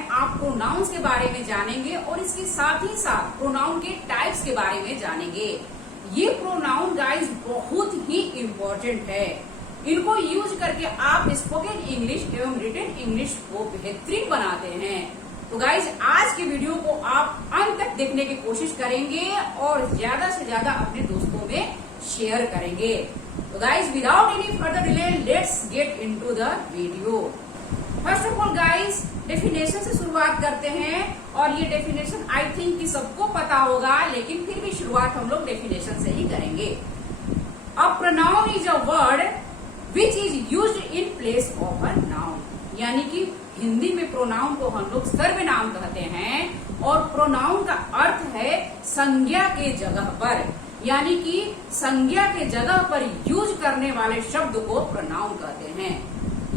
में आप प्रोनाउंस के बारे में जानेंगे और इसके साथ ही साथ प्रोनाउन के टाइप्स के बारे में जानेंगे। ये प्रोनाउन गाइस बहुत ही इम्पोर्टेंट है। इनको यूज करके आप स्पोकन इंग्लिश एवं रिटन इंग्लिश को बेहतरीन बनाते हैं। तो गाइज आज की वीडियो को आप अंत तक देखने की कोशिश करेंगे और ज्यादा से ज्यादा अपने दोस्तों में शेयर करेंगे। तो guys without any further delay let's get into the video. First of all guys definition से शुरुआत करते हैं और ये डेफिनेशन आई थिंक कि सबको पता होगा, लेकिन फिर भी शुरुआत हम लोग डेफिनेशन से ही करेंगे। अ pronoun is a word which is used in place of a noun, यानी कि हिंदी में प्रोनाउन को हम लोग सर्वनाम कहते हैं और प्रोनाउन का अर्थ है संज्ञा के जगह पर, यानी कि संज्ञा के जगह पर यूज करने वाले शब्द को प्रोनाउन कहते हैं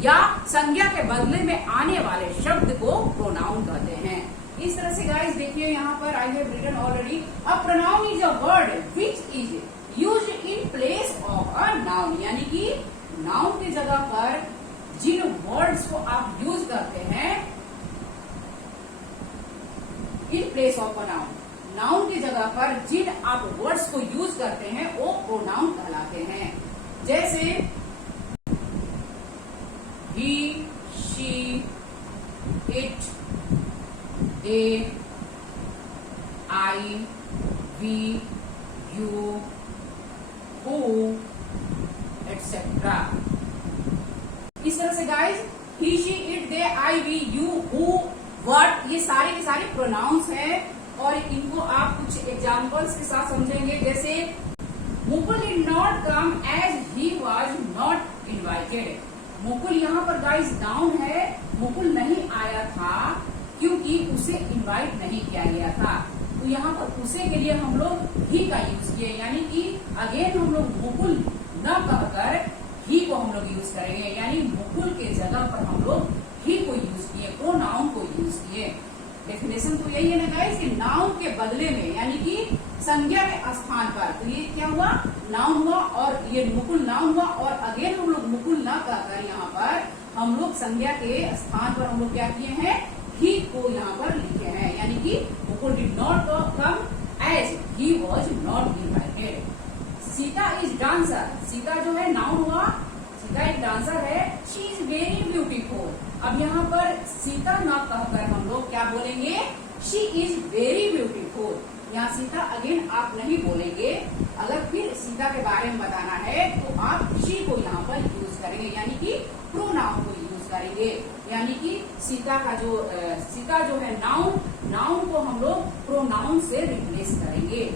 या संज्ञा के बदले में आने वाले शब्द को प्रोनाउन कहते हैं। इस तरह से गाइस देखिए यहाँ पर I have written already a pronoun is a word which is used in place of a noun, यानी कि नाउन की जगह पर जिन वर्ड्स को आप यूज करते हैं इन place of a noun, noun की जगह पर जिन आप वर्ड्स को यूज करते हैं वो प्रोनाउन कहलाते हैं। जैसे he, she, it, they, I, we, you, who, etcetera. इस तरह से guys he, she, it, they, I, we, you, who, what, ये सारे के सारे प्रोनाउंस हैं और इनको आप कुछ एग्जांपल्स के साथ समझेंगे। जैसे Mukul did not come as he was not invited. Mukul यहाँ पर गाइज नाउन है, मुकुल नहीं आया था क्योंकि उसे इनवाइट नहीं किया गया था। तो यहाँ पर उसे के लिए हम लोग ही का यूज किए, यानी कि अगेन हम लोग मुकुल न कहकर ही को हम लोग यूज करेंगे, यानी मुकुल के जगह पर हम लोग ही को यूज किए, प्रोनाउन को यूज किए। डेफिनेशन तो यही है ना गाइस कि नाउन के बदले में, यानी कि संज्ञा के स्थान पर, तो ये क्या हुआ, नाउन हुआ और ये मुकुल नाउन हुआ और अगेन हम लोग मुकुल न कहकर यहाँ पर हम लोग संज्ञा के स्थान पर हम लोग क्या किए हैं, ही को यहाँ पर लिखे हैं, यानी कि Mukul did not come as he was not invited. Sita is dancer, Sita जो है नाउन हुआ, सीता एक डांसर है। शी इज वेरी ब्यूटीफुल, अब यहाँ पर सीता न कहकर हम लोग क्या बोलेंगे, शी इज वेरी ब्यूटीफुल। यहाँ सीता अगेन आप नहीं बोलेंगे, अगर फिर सीता के बारे में बताना है तो आप शी को यहाँ पर यूज करेंगे, यानी कि प्रोनाउन को यूज करेंगे, यानी कि सीता जो है नाउन, नाउन को हम लोग प्रोनाउन से रिप्लेस करेंगे।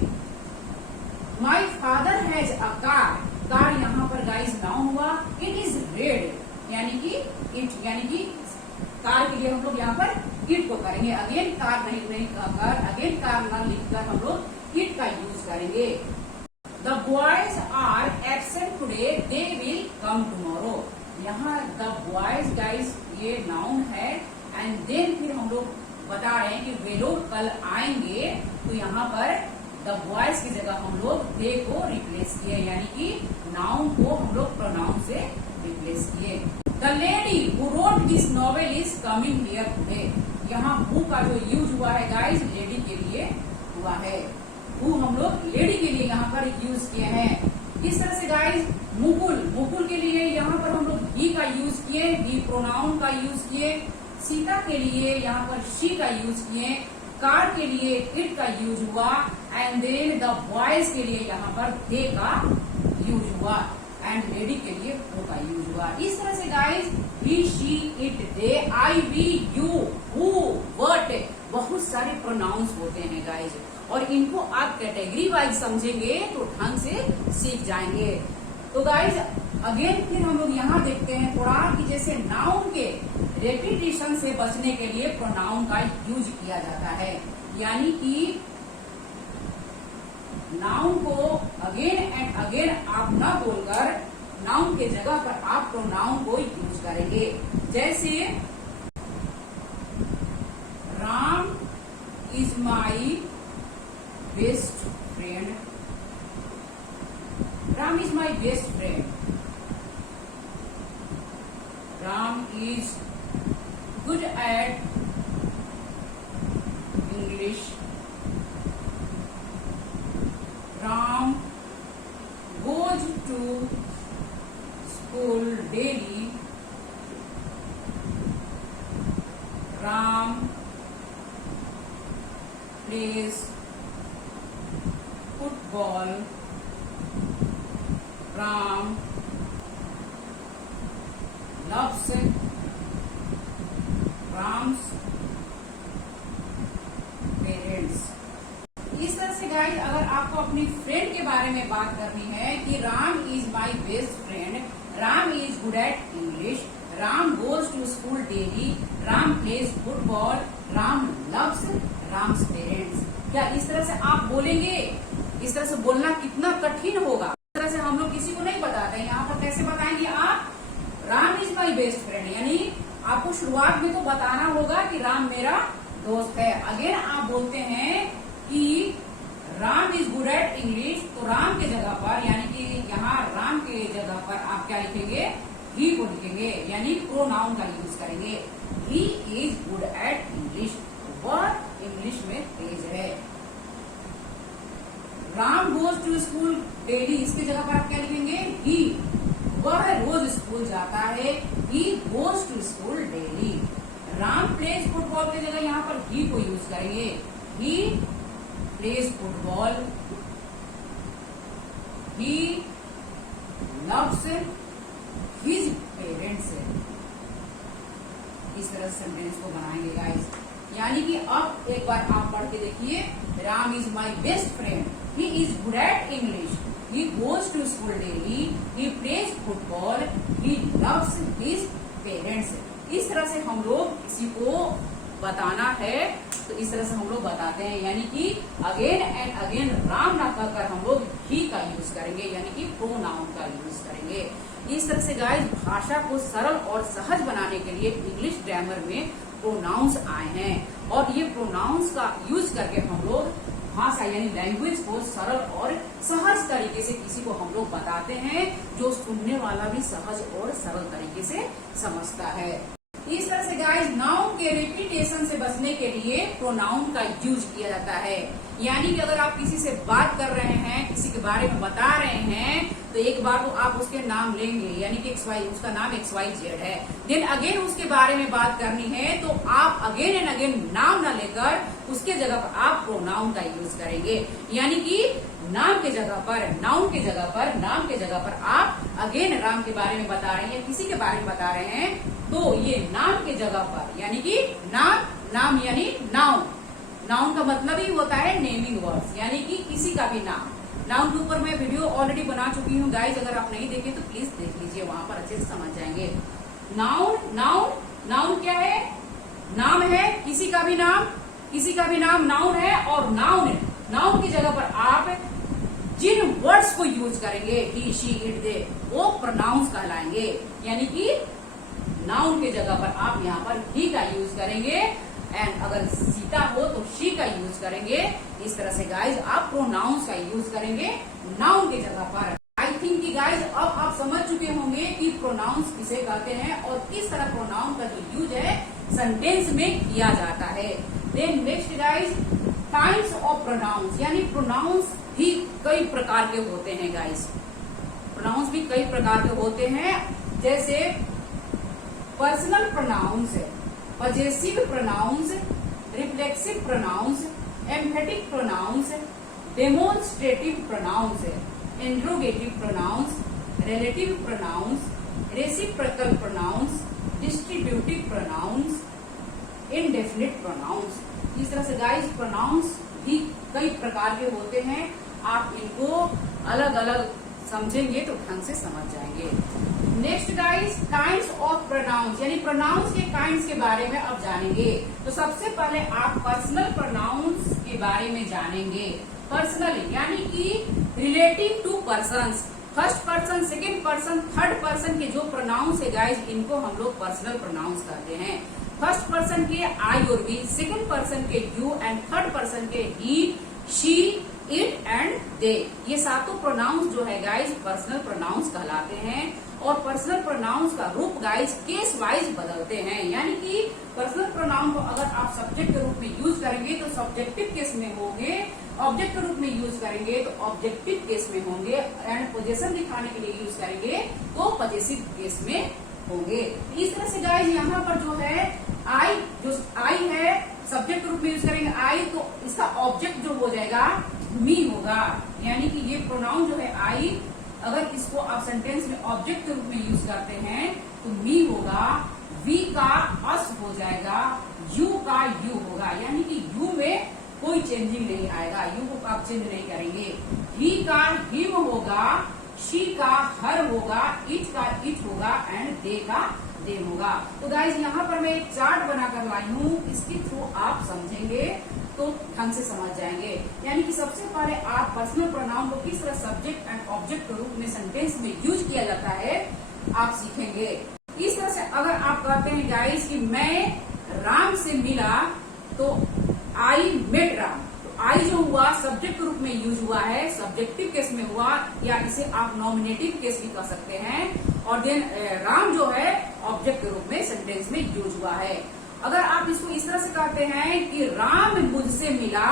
My father has a car, car यहाँ पर गाइस नाउन हुआ। इट इज रेड, यानी कि इट, यानी कि कार के लिए हम लोग यहाँ पर इट को करेंगे, अगेन कार नहीं कहकर, अगेन कार न लिखकर हम लोग इट का यूज करेंगे। The boys are absent today, they will come tomorrow. यहाँ द बॉयज गाइस ये नाउन है एंड देन फिर हम लोग बता रहे हैं कि वे लोग कल आएंगे, तो यहाँ पर द बॉयज की जगह हम लोग दे को रिप्लेस किए, यानी कि नाउन को हम लोग प्रोनाउन से रिप्लेस किए। The lady who wrote this novel is coming here today, यहाँ हु का जो यूज हुआ है गाइज लेडी के लिए हुआ है, हु हम लोग लेडी के लिए यहाँ पर यूज किए हैं। इस तरह से गाइज मुकुल, मुकुल के लिए यहाँ पर हम लोग ही का यूज किए, ही प्रोनाउन का यूज किए। सीता के लिए यहाँ पर शी का यूज किए, कार के लिए इट का यूज हुआ एंड देन द बॉयज के लिए यहाँ पर दे का यूज हुआ एंड लेडी के लिए वो का यूज हुआ। इस तरह से guys he, she, it, they, I, we, you, who, what, बहुत सारे प्रोनाउंस होते हैं गाइज और इनको आप कैटेगरी वाइज समझेंगे तो ढंग से सीख जाएंगे। तो गाइज अगेन फिर हम लोग यहाँ देखते हैं थोड़ा कि जैसे नाउन के रेपिटेशन से बचने के लिए प्रोनाउन का यूज किया जाता है, यानी कि नाउन को अगेन एंड अगेन आप न बोलकर नाउन के जगह पर आप प्रोनाउन को यूज करेंगे। जैसे Ram is my best friend, Ram is my best friend, Ram is good at English. Ram goes to school daily. Ram plays football. Ram loves Ram's parents. इस तरह से गाइस अगर आपको अपनी फ्रेंड के बारे में बात करनी है कि Ram is my best friend, Ram is good at English, Ram goes to school daily, Ram plays football, Ram loves Ram's parents. क्या इस तरह से आप बोलेंगे? इस तरह से बोलना कितना कठिन होगा। इस तरह से हम लोग किसी को नहीं बताते। यहाँ पर कैसे बताएंगे आप? Ram is my best friend, यानी आपको शुरुआत में तो बताना होगा कि राम मेरा दोस्त है। अगेन आप बोलते हैं कि Ram is good at English, तो राम के जगह पर यानी कि यहाँ राम के जगह पर आप क्या लिखेंगे? ही को लिखेंगे, यानी प्रोनाउन का यूज करेंगे। He is good at English, वह इंग्लिश में तेज है। Ram goes to school daily, इसकी जगह पर आप क्या लिखेंगे? ही, वह रोज स्कूल जाता है। He goes to school daily. Ram plays football की जगह यहाँ पर ही को यूज करेंगे। He plays football. He loves his parents. इस तरह से सेंटेंस को बनाएंगे गाइस। यानी कि अब एक बार आप पढ़ के देखिए। Ram is my best friend, he is good at English, he goes to school daily, he plays football, he loves his parents। इस तरह से हम लोग किसी को बताना है तो इस तरह से हम लोग बताते हैं, यानी कि अगेन एंड अगेन राम ना कहकर हम लोग ही का यूज करेंगे, यानी कि प्रोनाउन का यूज करेंगे। इस तरह से गाइस भाषा को सरल और सहज बनाने के लिए इंग्लिश ग्रामर में प्रोनाउंस आए हैं और ये प्रोनाउंस का यूज करके हम लोग भाषा यानी लैंग्वेज को सरल और सहज तरीके से किसी को हम लोग बताते हैं, जो सुनने वाला भी सहज और सरल तरीके से समझता है। इस तरह से गाइस नाउन के रिपीटेशन से बचने के लिए प्रोनाउन का यूज किया जाता है। यानी कि अगर आप किसी से बात कर रहे हैं, किसी के बारे में बता रहे हैं, तो एक बार तो आप उसके नाम लेंगे, यानी कि उसका नाम XYZ है। देन अगेन उसके बारे में बात करनी है तो आप अगेन एंड अगेन नाम न लेकर उसके जगह पर आप प्रोनाउन का यूज करेंगे। यानी कि नाम के जगह पर, नाउन के जगह पर, नाम के जगह पर आप अगेन राम के बारे में बता रहे हैं, किसी के बारे में बता रहे हैं, तो ये नाम के जगह पर यानी कि नाम यानी नाउन। नाउन का मतलब ही होता है नेमिंग वर्ड्स, यानी कि किसी का भी नाम। नाउन के ऊपर मैं वीडियो ऑलरेडी बना चुकी हूँ गाइज, अगर आप नहीं देखे तो प्लीज देख लीजिए, वहां पर अच्छे से समझ जाएंगे। नाउन क्या है? नाम है, किसी का भी नाम नाउन है। और नाउन की जगह पर आप जिन वर्ड्स को यूज करेंगे, ही, शी, इट, दे, वो प्रोनाउंस कहलाएंगे। यानी कि नाउन के जगह पर आप यहाँ पर ही का यूज करेंगे एंड अगर सीता हो तो शी का यूज करेंगे। इस तरह से गाइज आप प्रोनाउंस का यूज करेंगे नाउन के जगह पर। आई थिंक कि गाइज अब आप समझ चुके होंगे कि प्रोनाउंस किसे कहते हैं और किस तरह प्रोनाउन का जो यूज है सेंटेंस में किया जाता है। Then next guys types of pronouns, यानी प्रोनाउंस भी कई प्रकार के होते हैं गाइज। प्रोनाउंस भी कई प्रकार के होते हैं, जैसे personal pronouns, possessive pronouns, reflexive pronouns, emphatic pronouns, demonstrative pronouns, interrogative pronouns, relative pronouns, reciprocal pronouns, distributive pronouns, indefinite pronouns. इस तरह से गाइस प्रोनाउंस भी कई प्रकार के होते हैं। आप इनको अलग अलग समझेंगे तो ढंग से समझ जाएंगे। Next guys kinds of pronouns, यानी प्रोनाउंस के काइंड्स के बारे में अब जानेंगे। तो सबसे पहले आप पर्सनल प्रोनाउंस के बारे में जानेंगे। पर्सनल यानी कि relative to persons, first person, second person, third person के जो प्रोनाउंस है गाइस, इनको हम लोग पर्सनल प्रोनाउंस कहते हैं। फर्स्ट पर्सन के आई और वी, सेकेंड पर्सन के यू एंड थर्ड पर्सन के ही, शी, इट एंड दे, ये सातों प्रोनाउंस जो है गाइज पर्सनल प्रोनाउंस कहलाते हैं। और पर्सनल प्रोनाउंस का रूप गाइज केस वाइज बदलते हैं, यानी कि पर्सनल प्रोनाउन को अगर आप सब्जेक्ट के रूप में यूज करेंगे तो सब्जेक्टिव केस में होंगे, ऑब्जेक्ट के रूप में यूज करेंगे तो ऑब्जेक्टिव केस में होंगे, एंड पोजेशन दिखाने के लिए यूज करेंगे तो पजेसिव केस में होंगे। इस तरह से गाइज यहाँ पर जो है आई है सब्जेक्ट के रूप में यूज करेंगे आई, तो इसका ऑब्जेक्ट जो हो जाएगा मी होगा, यानी कि ये प्रोनाउन जो है आई, अगर इसको आप सेंटेंस में ऑब्जेक्ट के रूप में यूज करते हैं तो मी होगा, वी का अस हो जाएगा, यू का यू होगा, यानी कि यू में कोई चेंजिंग नहीं आएगा, यू को आप चेंज नहीं करेंगे। ही का हिम होगा, शी का हर होगा, इट का इट होगा, एंड दे का देम होगा। तो गाइज यहाँ पर मैं एक चार्ट बनाकर लाई हूँ, इसके थ्रू आप समझेंगे तो ढंग से समझ जाएंगे। यानी कि सबसे पहले आप पर्सनल प्रोनाउन को किस तरह सब्जेक्ट एंड ऑब्जेक्ट के रूप में सेंटेंस में यूज किया जाता है आप सीखेंगे। इस तरह से अगर आप कहते हैं गाइस कि मैं राम से मिला तो आई मेट राम, तो आई जो हुआ सब्जेक्ट के रूप में यूज हुआ है, सब्जेक्टिव केस में हुआ, या इसे आप नॉमिनेटिव केस भी कह सकते हैं। और देन राम जो है ऑब्जेक्ट के रूप में सेंटेंस में यूज हुआ है। अगर आप इसको इस तरह से कहते हैं कि राम मुझसे मिला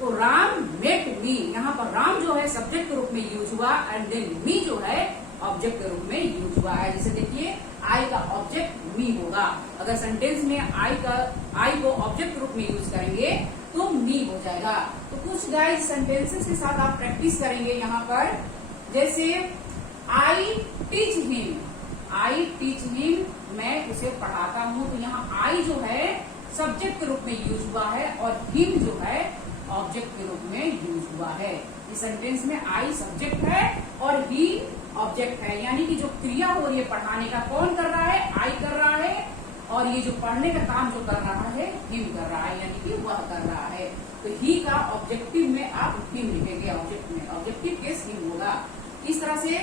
तो राम मेट मी, यहाँ पर राम जो है सब्जेक्ट के रूप में यूज हुआ, एंड देन मी जो है ऑब्जेक्ट के रूप में यूज हुआ है। जैसे देखिए आई का ऑब्जेक्ट मी होगा, अगर सेंटेंस में आई को ऑब्जेक्ट के रूप में यूज करेंगे तो मी हो जाएगा। तो कुछ गाइस सेंटेंसेस के साथ आप प्रैक्टिस करेंगे यहाँ पर, जैसे आई टीच हिम, मैं उसे पढ़ाता हूँ, तो यहाँ आई जो है सब्जेक्ट के रूप में यूज हुआ है और हिम जो है ऑब्जेक्ट के रूप में यूज हुआ है। इस सेंटेंस में आई सब्जेक्ट है और ही ऑब्जेक्ट है, यानी कि जो क्रिया हो रही है पढ़ाने का कौन कर रहा है, आई कर रहा है, और ये जो पढ़ने का काम जो कर रहा है हिम कर रहा है, यानी कि वह कर रहा है। तो ही का ऑब्जेक्टिव में आप हिम लिखेंगे, ऑब्जेक्ट में ऑब्जेक्टिव केस हिम होगा। इस तरह से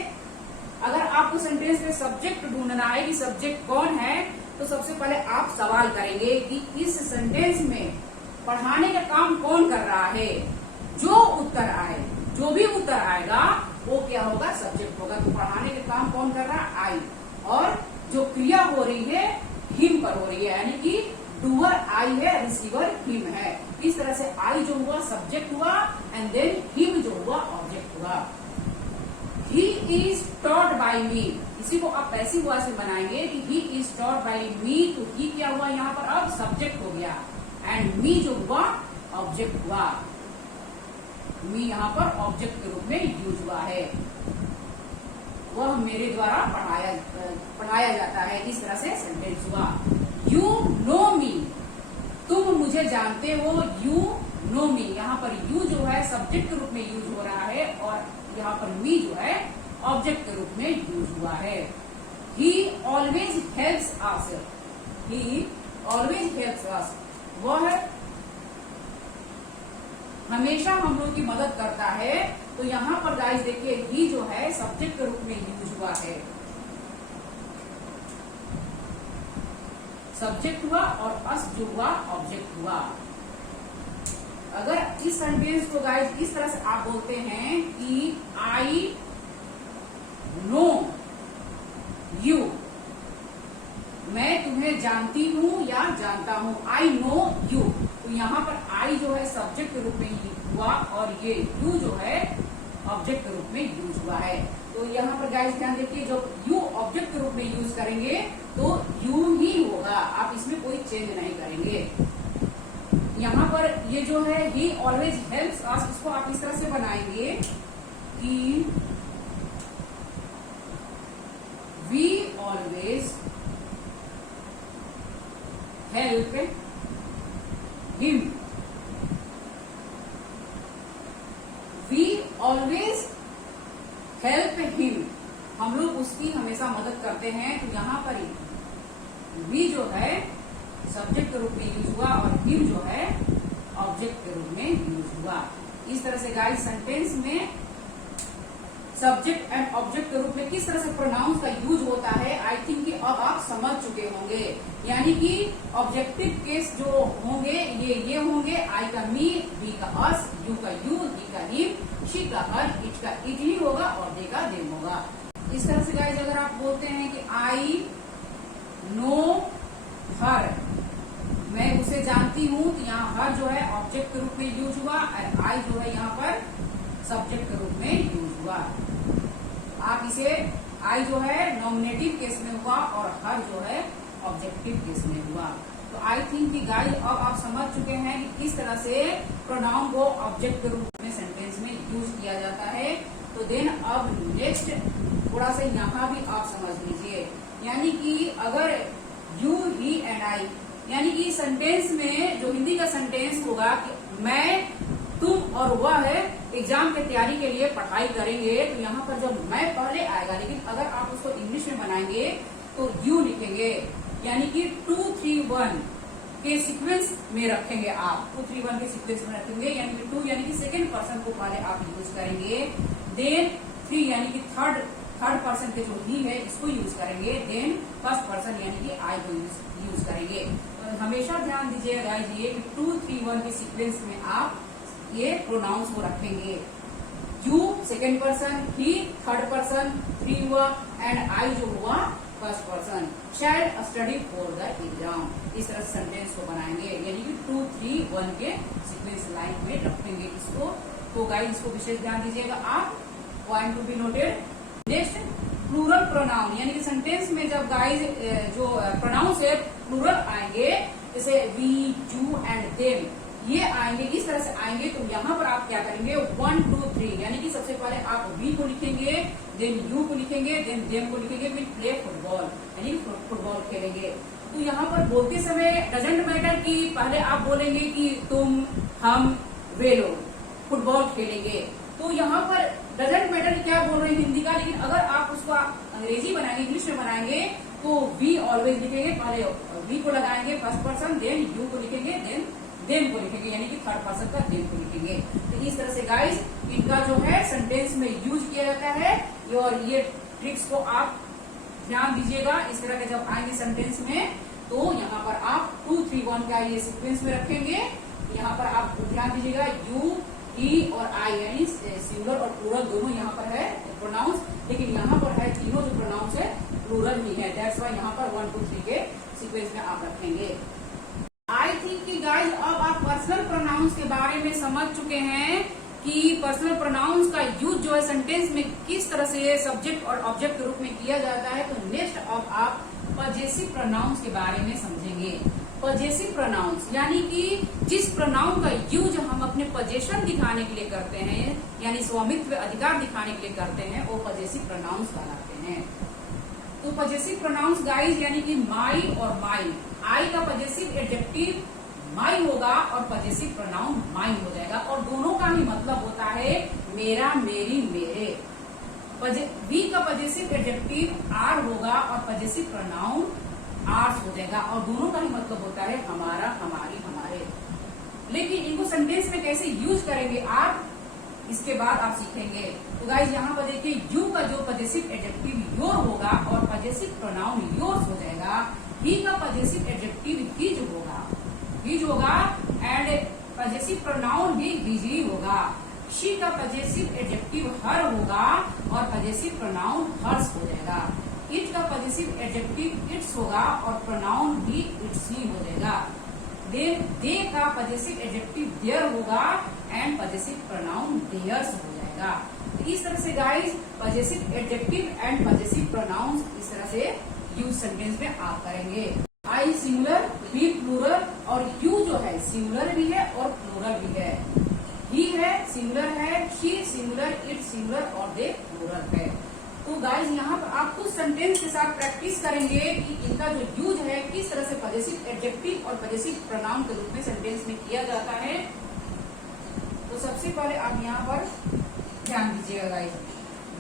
अगर आपको सेंटेंस में सब्जेक्ट ढूंढना है कि सब्जेक्ट कौन है, तो सबसे पहले आप सवाल करेंगे कि इस सेंटेंस में पढ़ाने का काम कौन कर रहा है। जो उत्तर आए, जो भी उत्तर आएगा वो क्या होगा, सब्जेक्ट होगा। तो पढ़ाने का काम कौन कर रहा है, आई, और जो क्रिया हो रही है हिम पर हो रही है, यानी कि डूअर आई है, रिसीवर हिम है। इस तरह से आई जो हुआ सब्जेक्ट हुआ, एंड देन हिम जो हुआ ऑब्जेक्ट हुआ। ही इज टॉट बाई मी, इसी को आप पैसिव वॉइस में बनाएंगे कि ही इज टॉट बाई मी, तो ही क्या हुआ यहाँ पर अब सब्जेक्ट हो गया, एंड मी जो हुआ ऑब्जेक्ट हुआ। मी यहाँ पर ऑब्जेक्ट के रूप में यूज हुआ है, वह मेरे द्वारा पढ़ाया जाता है। इस तरह से सेंटेंस हुआ। यू नो मी, तुम मुझे जानते हो, यू नो मी, यहाँ पर यू जो है सब्जेक्ट के रूप में यूज हो रहा है और यहाँ पर मी जो है ऑब्जेक्ट के रूप में यूज हुआ है। ही ऑलवेज हेल्प्स अस, ही ऑलवेज हेल्प्स अस, वह हमेशा हम लोग की मदद करता है। तो यहाँ पर गाइस देखिए ही जो है सब्जेक्ट के रूप में यूज हुआ है, सब्जेक्ट हुआ और अस जो हुआ ऑब्जेक्ट हुआ। अगर इस सेंटेंस को गाइस इस तरह से आप बोलते हैं कि आई नो यू, मैं तुम्हें जानती हूँ या जानता हूँ, आई नो यू, तो यहाँ पर आई जो है सब्जेक्ट के रूप में हुआ और ये यू जो है ऑब्जेक्ट के रूप में यूज हुआ है। तो यहाँ पर गाइस ध्यान देखिए, जब यू ऑब्जेक्ट के रूप में यूज करेंगे तो यू ही होगा, आप इसमें कोई चेंज नहीं करेंगे। यहाँ पर ये जो है ही ऑलवेज हेल्प्स अस, इसको आप इस तरह से बनाएंगे कि we always help him, we always help him, हम लोग उसकी हमेशा मदद करते हैं। तो यहाँ पर वी जो है सब्जेक्ट के रूप में यूज हुआ और हिम जो है ऑब्जेक्ट के रूप में यूज हुआ। इस तरह से गाइस सेंटेंस में सब्जेक्ट एंड ऑब्जेक्ट के रूप में किस तरह से प्रोनाउंस का यूज होता है, आई थिंक कि अब आप समझ चुके होंगे। यानी कि ऑब्जेक्टिव केस जो होंगे ये होंगे, आई का मी, बी का अस, यू का यू, ही का हिम, शी का हर, इट का इट ही होगा और दे का देम होगा। इस तरह से गाइस अगर आप बोलते हैं कि आई नो हर, मैं उसे जानती हूँ, तो यहाँ हर जो है ऑब्जेक्ट के रूप में यूज हुआ और आई जो है यहाँ पर सब्जेक्ट के रूप में यूज हुआ। आप इसे आई जो है नॉमिनेटिव केस में हुआ और हर जो है ऑब्जेक्टिव केस में हुआ। तो आई थिंक कि गाइस अब आप समझ चुके हैं कि किस तरह से प्रोनाउन को ऑब्जेक्ट के रूप में सेंटेंस में यूज किया जाता है। तो देन अब नेक्स्ट थोड़ा सा यहाँ भी आप समझ लीजिए, यानी कि अगर यू, ही एंड आई, यानी कि सेंटेंस में जो हिंदी का सेंटेंस होगा कि मैं, तुम और वह है एग्जाम की तैयारी के लिए पढ़ाई करेंगे, तो यहाँ पर जो मैं पहले आएगा, लेकिन अगर आप उसको इंग्लिश में बनाएंगे तो यू लिखेंगे, यानी कि 2, 3, 1 के सीक्वेंस में रखेंगे आप, 2, 3, 1 के सीक्वेंस में रखेंगे, यानी कि 2 यानी कि सेकेंड पर्सन को पहले आप यूज करेंगे, देन 3 यानी कि थर्ड पर्सन के जो ही है इसको यूज करेंगे, देन फर्स्ट पर्सन यानी कि आई को यूज करेंगे। तो हमेशा ध्यान दीजिएगा गाइस ये कि 2, 3, 1 के सीक्वेंस में आप ये प्रोनाउंस को रखेंगे, you second person, he third person, 3 हुआ एंड आई जो हुआ first person. Shell study for the exam, इस तरह सेंटेंस को बनाएंगे, यानी कि 2, 3, 1 के सीक्वेंस लाइन में रखेंगे इसको। तो गाइस इसको विशेष ध्यान दीजिएगा आप, point to be noted. Next plural pronoun, यानी कि सेंटेंस में जब गाइस जो प्रोनाउंस है प्लूरल आएंगे, जैसे वी, यू एंड देम, ये आएंगे इस तरह से आएंगे, तो यहाँ पर आप क्या करेंगे 1, 2, 3, यानी कि सबसे पहले आप वी को लिखेंगे, देन यू को लिखेंगे, देन देम को लिखेंगे, फिर प्ले फुटबॉल, यानी फुटबॉल खेलेंगे। तो यहाँ पर बोलते समय डजेंट मैटर कि पहले आप बोलेंगे कि तुम, हम, वे लोग फुटबॉल खेलेंगे, तो यहाँ पर डजेंट मैटर क्या बोल रहे हैं हिंदी का, लेकिन अगर आप उसको अंग्रेजी बनाएंगे, इंग्लिश में बनाएंगे, तो वी ऑलवेज लिखेंगे, पहले वी को लगाएंगे फर्स्ट पर्सन, देन यू को लिखेंगे, देन देम को लिखेंगे, यानी कि थर्ड पर्सन का देम को लिखेंगे। तो इस तरह से गाइस इनका जो है सेंटेंस में यूज किया जाता है, और ये ट्रिक्स को आप ध्यान दीजिएगा। इस तरह के जब आएंगे सेंटेंस में, तो यहाँ पर आप 2, 3, 1 का ये सीक्वेंस में रखेंगे। यहाँ पर आप ध्यान दीजिएगा, यू, ही और आई, यानी सिंगुलर और प्लूरल दोनों यहाँ पर है प्रोनाउंस, लेकिन यहाँ पर है तीनों जो प्रोनाउंस है प्लूरल ही है, दैट्स व्हाई यहाँ पर 1, 2, 3 के सीक्वेंस में आप रखेंगे। आई थिंक कि गाइस अब आप पर्सनल प्रोनाउंस के बारे में समझ चुके हैं कि पर्सनल प्रोनाउंस का यूज जो है सेंटेंस में किस तरह से सब्जेक्ट और ऑब्जेक्ट के रूप में किया जाता है। तो नेक्स्ट अब आप पजेसिव प्रोनाउंस के बारे में समझेंगे। पजेसिव प्रोनाउंस यानी कि जिस प्रोनाउन का यूज हम अपने पजेशन दिखाने के लिए करते हैं, यानी स्वामित्व अधिकार दिखाने के लिए करते हैं, वो पजेसिव प्रोनाउंस कहलाते हैं। तो पजेसिव प्रोनाउंस गाइस यानी कि माई और माइन, आई का पजेसिव एडजेक्टिव माई होगा और पजेसिव प्रोनाउन माइन हो जाएगा, और दोनों का ही मतलब होता है मेरा, मेरी, मेरे। वी का पजेसिव एडजेक्टिव आर होगा और पजेसिव प्रोनाउन आर्स हो जाएगा, और दोनों का ही मतलब होता है हमारा, हमारी, हमारे। लेकिन इनको सेंटेंस में कैसे यूज करेंगे आप, इसके बाद आप सीखेंगे। तो गाइस यहाँ पर देखिए, यू का जो पजेसिव एडजेक्टिव योर होगा और पजेसिव प्रोनाउन योर्स हो जाएगा। ही का पजेसिव एडजेक्टिव हिज होगा एंड पजेसिव प्रोनाउन भी हिज ही होगा। शी का पजेसिव एडजेक्टिव हर होगा और पजेसिव प्रोनाउन हर्स हो जाएगा। इट का पजेसिव एडजेक्टिव इट्स होगा और प्रोनाउन भी इट्स ही हो जाएगा। दे का पजेसिव एडजेक्टिव देयर होगा एंड पजेसिव प्रोनाउन देयर्स हो जाएगा। तो इस तरह से guys possessive adjective and possessive pronouns इस तरह से यूज सेंटेंस में आप करेंगे। आई सिंगुलर, वी प्लूरल और यू जो है सिंगुलर भी है और प्लूरल भी है। ही है सिंगुलर है, शी सिंगुलर, इट सिंगुलर और दे प्लूरल है। तो गाइस यहाँ पर आप कुछ सेंटेंस के साथ प्रैक्टिस करेंगे कि इनका जो यूज है किस तरह से पजेसिव एडजेक्टिव और पजेसिव प्रोनाउन के रूप में सेंटेंस में किया जाता है। तो सबसे पहले आप यहाँ पर ध्यान दीजिएगा guys,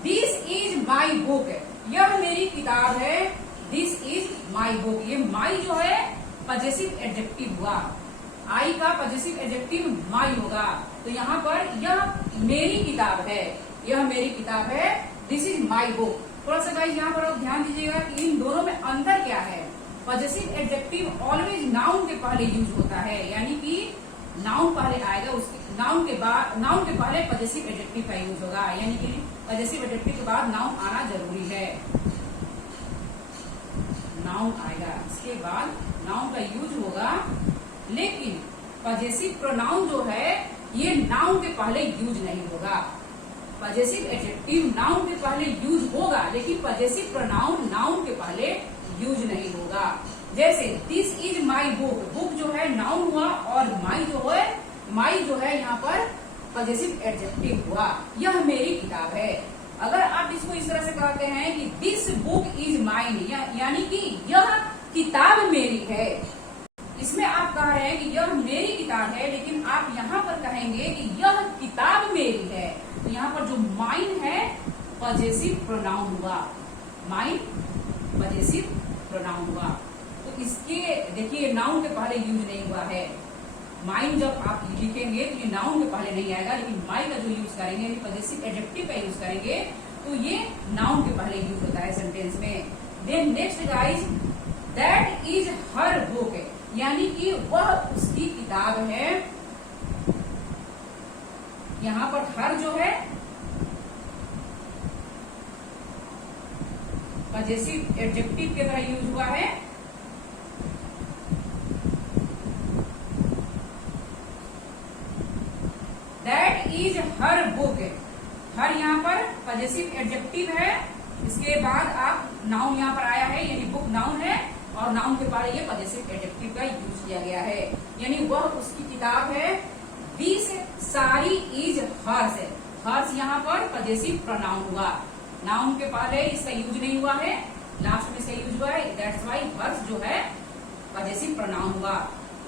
this is my book, यह मेरी किताब है। दिस इज माई बुक, ये माई जो है पजेसिव एडजेक्टिव हुआ, आई का पजेसिव एडजेक्टिव माई होगा। तो यहाँ पर यह मेरी किताब है, यह मेरी किताब है, दिस इज माई बुक। थोड़ा सा गाइस यहाँ पर आप ध्यान दीजिएगा कि इन दोनों में अंतर क्या है। पॉजेसिव एडजेक्टिव ऑलवेज नाउन के पहले यूज होता है, यानी कि नाउन पहले आएगा, उसके नाउन के पहले पॉजेसिव एडजेक्टिव का यूज होगा, यानी कि पॉजेसिव एडजेक्टिव के बाद नाउन आना जरूरी है। नाउन आएगा, इसके बाद नाउन का यूज होगा, लेकिन पॉजेसिव प्रोनाउन जो है ये नाउन के पहले यूज नहीं होगा। पॉजेसिव एडजेक्टिव नाउन के पहले यूज होगा, लेकिन पॉजेसिव प्रोनाउन नाउन के पहले यूज नहीं होगा। जैसे this is my book, book जो है नाउन हुआ और माई जो है यहाँ पर पॉजेसिव एडजेक्टिव हुआ। यह मेरी किताब है। अगर आप इसको इस तरह से कहते हैं कि दिस बुक इज माइन, यानी कि यह किताब मेरी है, इसमें आप कह रहे हैं कि यह मेरी किताब है, लेकिन आप यहाँ पर कहेंगे कि यह किताब मेरी है, तो यहाँ पर जो माइन है पॉजेसिव प्रोनाउन हुआ, माइन पॉजेसिव प्रोनाउन हुआ। तो इसके देखिए नाउन के पहले यूज नहीं हुआ है। माइन जब आप लिखेंगे तो ये नाउन के पहले नहीं आएगा, लेकिन माई का जो यूज करेंगे, पॉजेसिव एडजेक्टिव का यूज करेंगे, तो ये नाउन के पहले यूज होता है सेंटेंस में। Then next guys, that is her book, यानी कि वह उसकी किताब है। यहाँ पर हर जो है पॉजेसिव एडजेक्टिव के तरह यूज हुआ है। दैट इज हर बुक, हर यहाँ पर पॉजेसिव एडजेक्टिव है, इसके बाद आप नाउन यहाँ पर आया है, यानी बुक नाउन है और नाउन के पहले ये पॉजेसिव एडजेक्टिव का यूज किया गया है, यानी वह उसकी किताब है। This sari is hers, hers यहाँ पर पॉजेसिव प्रोनाउन हुआ, नाउन के पहले इसका यूज नहीं हुआ है, लास्ट में इसका यूज हुआ है, दैट्स वाई हर्स जो है पॉजेसिव प्रोनाउन हुआ।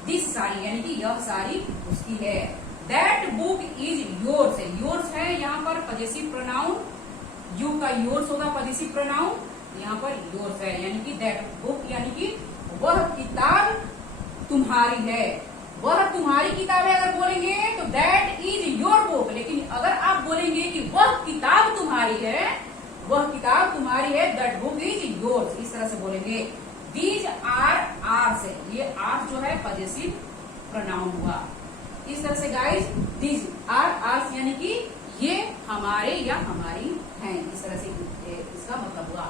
दिस साड़ी यानी कि यह साड़ी उसकी है। That book is yours, yours है यहाँ पर पॉजेसिव प्रोनाउन, यू का योर्स होगा पॉजेसिव प्रोनाउन, यहाँ पर योर्स है, यानी कि दैट बुक यानी कि वह किताब तुम्हारी है, वह तुम्हारी किताब है। अगर बोलेंगे तो दैट इज योर बुक, लेकिन अगर आप बोलेंगे कि वह किताब तुम्हारी है, वह किताब तुम्हारी है, दैट बुक इज योर्स, इस तरह से बोलेंगे। दीज आर आर्स, ये आर्स जो है पॉजेसिव प्रोनाउन हुआ। इस तरह से गाइज दीज आर आर्स यानी कि ये हमारे या हमारी हैं, इस तरह से इसका मतलब हुआ।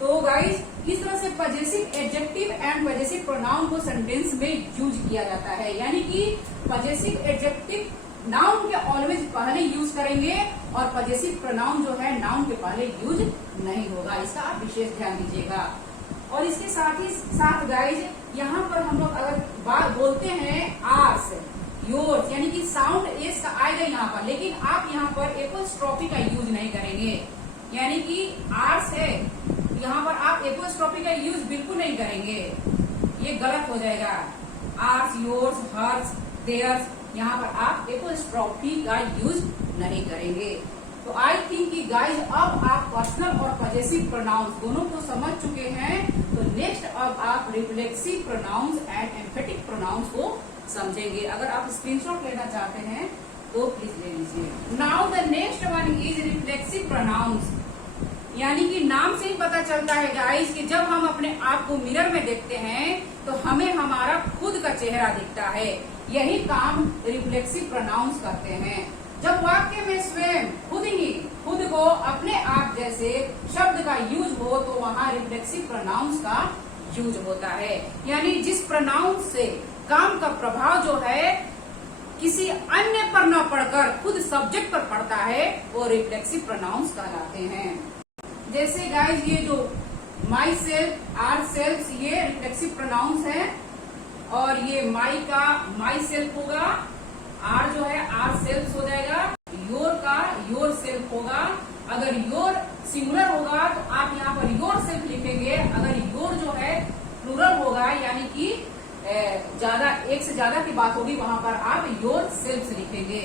तो गाइज इस तरह से possessive adjective and possessive pronoun को सेंटेंस में यूज किया जाता है, यानी कि पॉजेसिव एडजेक्टिव नाउन के ऑलवेज पहले यूज करेंगे और पॉजेसिव प्रोनाउन जो है नाउन के पहले यूज नहीं होगा, इसका आप विशेष ध्यान दीजिएगा। और इसके साथ ही साथ गाइज यहाँ पर हम लोग अगर बात बोलते हैं आर्स, योर्स, यानी कि साउंड एस का आएगा यहाँ पर, लेकिन आप यहाँ पर एपोस्ट्रोफी का यूज नहीं करेंगे, यानी कि आर्स है, यहाँ पर आप एपोस्ट्रोफी का यूज बिल्कुल नहीं करेंगे, ये गलत हो जाएगा। आर्स, योर्स, हर्स, देयर्स, यहाँ पर आप एपोस्ट्रोफी का यूज नहीं करेंगे। तो आई थिंक कि गाइज अब आप पर्सनल और पॉजेसिव प्रोनाउंस दोनों को समझ चुके हैं। तो नेक्स्ट अब आप reflexive pronouns and emphatic pronouns को समझेंगे। अगर आप स्क्रीनशॉट लेना चाहते हैं तो प्लीज ले लीजिए। Now the next one is reflexive pronouns, यानी कि नाम से ही पता चलता है गाइस कि जब हम अपने आप को मिरर में देखते हैं तो हमें हमारा खुद का चेहरा दिखता है, यही काम रिफ्लेक्सिव प्रोनाउंस करते हैं। जब वाक्य में स्वयं खुद को अपने आप जैसे शब्द का यूज हो तो वहाँ रिफ्लेक्सिव प्रोनाउंस का यूज होता है, यानी जिस प्रोनाउंस से काम का प्रभाव जो है किसी अन्य पर न पढ़कर खुद सब्जेक्ट पर पड़ता है वो रिफ्लेक्सिव प्रोनाउंस कहलाते हैं। जैसे गाइस ये जो माई सेल्फ, आर सेल्फ, ये रिफ्लेक्सिव प्रोनाउंस है और ये माई का माई सेल्फ होगा, आर जो है आर सेल्फ हो जाएगा, योर का योर सेल्फ होगा। अगर योर सिंगुलर होगा तो आप यहाँ पर योर सेल्फ लिखेंगे, अगर योर जो है प्लूरल होगा यानी कि ज्यादा एक से ज्यादा की बात होगी वहां पर आप योर सेल्फ लिखेंगे।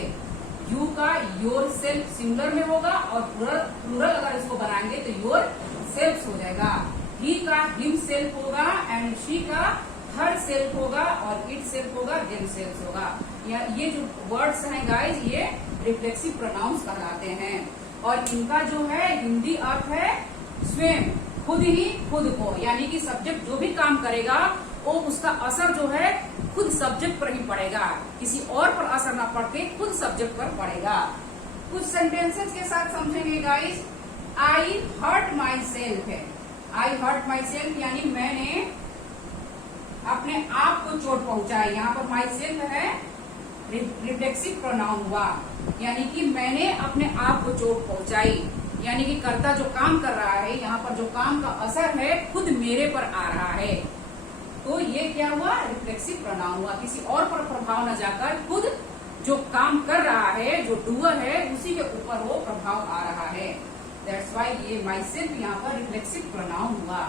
यू का योर सेल्फ सिंगुलर में होगा और प्लूरल अगर इसको बनाएंगे तो योर सेल्फ हो जाएगा। ही का हिम सेल्फ होगा एंड शी का हर सेल्फ होगा और इट सेल्फ होगा, देम सेल्फ होगा। ये जो वर्ड्स हैं गाइज ये रिफ्लेक्सिव प्रोनाउंस कहलाते हैं। और इनका जो है हिंदी अर्थ है स्वयं, खुद ही खुद को, यानी कि सब्जेक्ट जो भी काम करेगा वो उसका असर जो है खुद सब्जेक्ट पर ही पड़ेगा, किसी और पर असर ना पड़ के खुद सब्जेक्ट पर पड़ेगा। कुछ सेंटेंसेस के साथ समझेंगे guys. I hurt myself है, आई हर्ट माई सेल्फ यानी मैंने अपने आप को चोट पहुंचाई। यहाँ पर माई सेल्फ है रिफ्लेक्सिव प्रोनाउन हुआ, यानी कि मैंने अपने आप को चोट पहुंचाई, यानी कि कर्ता जो काम कर रहा है, यहाँ पर जो काम का असर है खुद मेरे पर आ रहा है, तो ये क्या हुआ, रिफ्लेक्सिव प्रोनाउन हुआ। किसी और पर प्रभाव न जाकर खुद जो काम कर रहा है, जो डूअर है, उसी के ऊपर वो प्रभाव आ रहा है। दैट्स वाई ये माई सेल्फ यहाँ पर रिफ्लेक्सिव प्रोनाउन हुआ।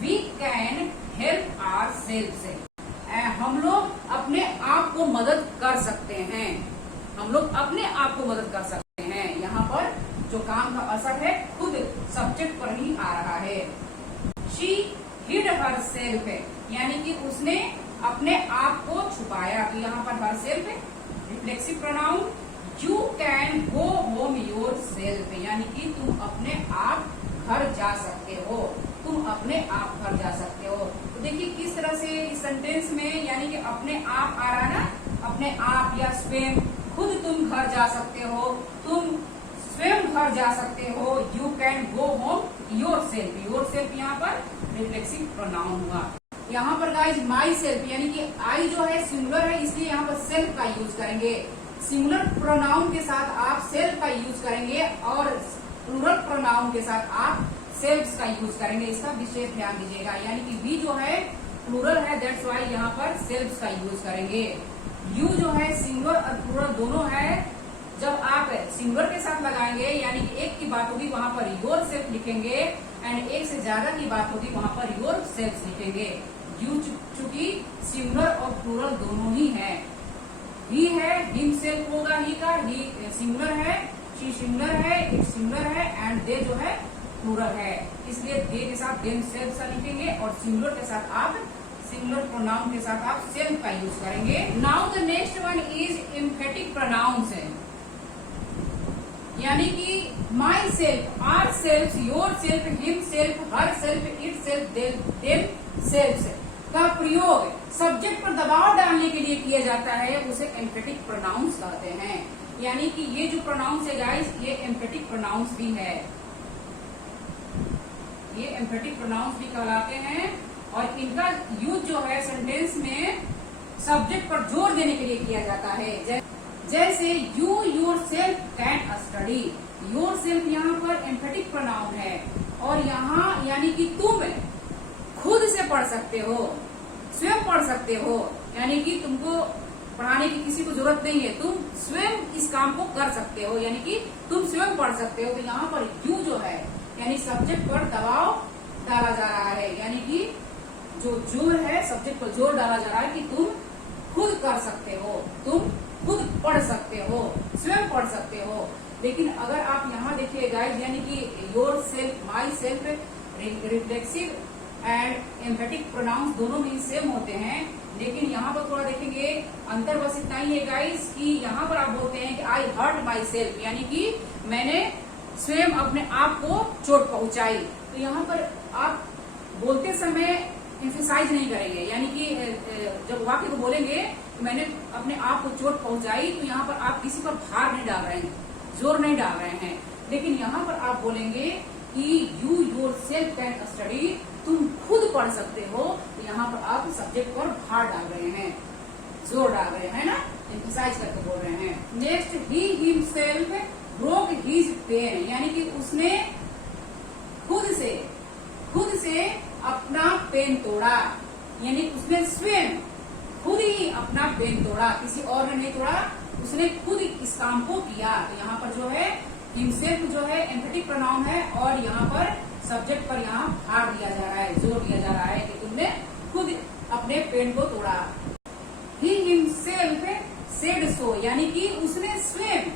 We can help ourself, हम लोग अपने आप को मदद कर सकते हैं, हम लोग अपने आप को मदद कर सकते हैं। यहाँ पर जो काम का असर है खुद सब्जेक्ट पर ही आ रहा है। शी हिड हर सेल्फ है, यानी कि उसने अपने आप को छुपाया, तो यहाँ पर her self reflexive pronoun. You can go home your self, यानी कि तुम अपने आप घर जा सकते हो, तुम अपने आप घर जा सकते हो। तो देखिए किस तरह से इस सेंटेंस में यानी कि अपने आप आ रहा है ना, अपने आप या स्वयं, खुद तुम घर जा सकते हो, तुम स्वयं घर जा सकते हो। You can go home your self, your self यहाँ पर रिफ्लेक्सिव प्रोनाउन हुआ। यहाँ पर गाइज माई सेल्फ यानी कि आई जो है सिंगुलर है, इसलिए यहाँ पर सेल्फ का यूज करेंगे। सिंगुलर प्रोनाउन के साथ आप सेल्फ का यूज करेंगे और प्लूरल प्रोनाउन के साथ आप सेल्फ्स का यूज करेंगे, इसका विशेष ध्यान दीजिएगा। यानी कि वी जो है प्लूरल है, दैट्स वाई यहाँ पर सेल्फ्स का यूज करेंगे। यू जो है सिंगुलर और प्लूरल दोनों है, जब आप सिंगुलर के साथ लगाएंगे यानी कि एक की बात होगी वहां पर योर सेल्फ लिखेंगे, एंड एक से ज्यादा की बात होगी वहां पर योर सेल्फ लिखेंगे। यू चूंकि सिंगुलर और प्लूरल दोनों ही है। ही है हिम सेल्फ होगा, ही का ही सिंगुलर है, शी सिंगुलर है, इट सिंगुलर है, एंड दे जो है प्लूरल है, इसलिए दे के साथ देम सेल्फ लिखेंगे और सिंगुलर के साथ आप सिंगुलर प्रोनाउन के साथ आप सेल्फ का यूज करेंगे। Now the next one is emphatic pronouns है, यानी कि myself, ourself, yourself, himself, herself, itself, themself का प्रयोग सब्जेक्ट पर दबाव डालने के लिए किया जाता है, उसे एम्फेटिक प्रोनाउंस कहते हैं। यानी कि ये जो प्रोनाउंस है गाइस, ये एम्फेटिक प्रोनाउंस भी है, ये एम्फेटिक प्रोनाउंस भी कहलाते हैं। और इनका यूज जो है सेंटेंस में सब्जेक्ट पर जोर देने के लिए किया जाता है। जैसे you your self can study, your self यहाँ पर एम्फेटिक प्रोनाउन है, और यहाँ यानी कि तुम खुद से पढ़ सकते हो, स्वयं पढ़ सकते हो, यानी कि तुमको पढ़ाने की किसी को जरूरत नहीं है, तुम स्वयं इस काम को कर सकते हो, यानी कि तुम स्वयं पढ़ सकते हो। तो यहाँ पर यू जो है यानी सब्जेक्ट पर दबाव डाला जा रहा है, यानी कि जो जोर है सब्जेक्ट पर जोर डाला जा रहा है कि तुम खुद कर सकते हो, तुम खुद पढ़ सकते हो, स्वयं पढ़ सकते हो। लेकिन अगर आप यहाँ देखिए गाइस, यानी कि yourself, myself reflexive and emphatic pronouns दोनों भी सेम होते हैं, लेकिन यहाँ पर थोड़ा देखेंगे अंतर बस इतना ही है गाइस कि यहाँ पर आप बोलते हैं कि आई हर्ट माई सेल्फ, यानी कि मैंने स्वयं अपने आप को चोट पहुंचाई। तो यहाँ पर आप बोलते समय एम्फेसाइज नहीं करेंगे, यानी कि जब वाक्य को बोलेंगे तो मैंने अपने आप को चोट पहुंचाई, तो यहाँ पर आप किसी पर भार नहीं डाल रहे हैं, जोर नहीं डाल रहे हैं। लेकिन यहाँ पर आप बोलेंगे कि you your self can study, तुम खुद पढ़ सकते हो, तो यहाँ पर आप सब्जेक्ट पर भार डाल रहे हैं, जोर डाल रहे हैं ना, एम्फेसाइज करके बोल रहे हैं। Next, he himself broke his pen, यानी कि उसने खुद से अपना पेन तोड़ा, यानी उसने स्वयं खुद ही अपना पेन तोड़ा, किसी और ने नहीं तोड़ा, उसने खुद इस काम को किया। तो यहाँ पर जो है हिमसेल्फ जो है एम्फेटिक प्रोनाउन है, और यहाँ पर सब्जेक्ट पर यहाँ भार दिया जा रहा है, जोर दिया जा रहा है कि तुमने खुद अपने पेन को तोड़ा। ही हिमसेल्फ सेड सो, यानी कि उसने स्वयं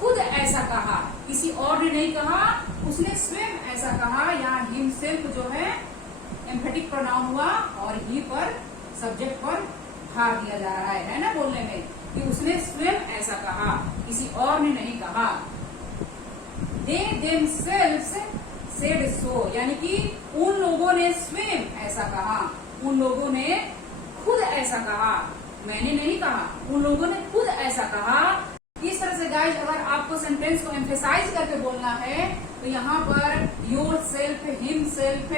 खुद ऐसा कहा, किसी और ने नहीं कहा, उसने स्वयं ऐसा कहा। यहाँ हिमसेल्फ जो है एम्फेटिक प्रोनाउन हुआ, और ही पर सब्जेक्ट पर भार दिया जा रहा है ना बोलने में, कि उसने स्वयं ऐसा कहा, किसी और ने नहीं कहा। दे देमसेल्व्स सेड सो, यानी कि उन लोगों ने स्वयं ऐसा कहा, उन लोगों ने खुद ऐसा कहा, मैंने नहीं कहा, उन लोगों ने खुद ऐसा कहा। इस तरह से गाइस अगर आपको सेंटेंस को एम्फेसाइज करके बोलना है तो यहाँ per your self, himself,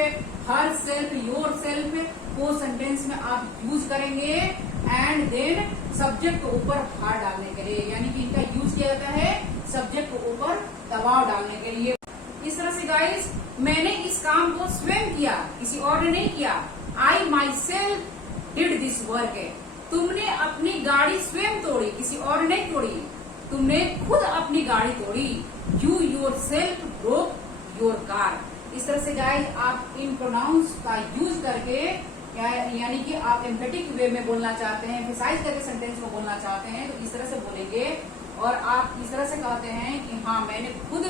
her self, your self को सेंटेंस में आप यूज करेंगे एंड देन सब्जेक्ट को ऊपर भार डालने के लिए, यानी कि इनका यूज किया जाता है सब्जेक्ट को ऊपर दबाव डालने के लिए। इस तरह से गाइस मैंने इस काम को स्वयं किया, किसी और ने नहीं किया। I myself did this work, तुमने अपनी गाड़ी स्वयं तोड़ी, किसी और ने नहीं तोड़ी, तुमने खुद अपनी गाड़ी तोड़ी। You your self broke your car. इस तरह से गाइस आप इन प्रोनाउंस का यूज करके यानी कि आप एम्फेटिक वे में बोलना चाहते हैं, एम्फेसाइज करके सेंटेंस को बोलना चाहते हैं तो इस तरह से बोलेंगे। और आप इस तरह से कहते हैं कि हाँ मैंने खुद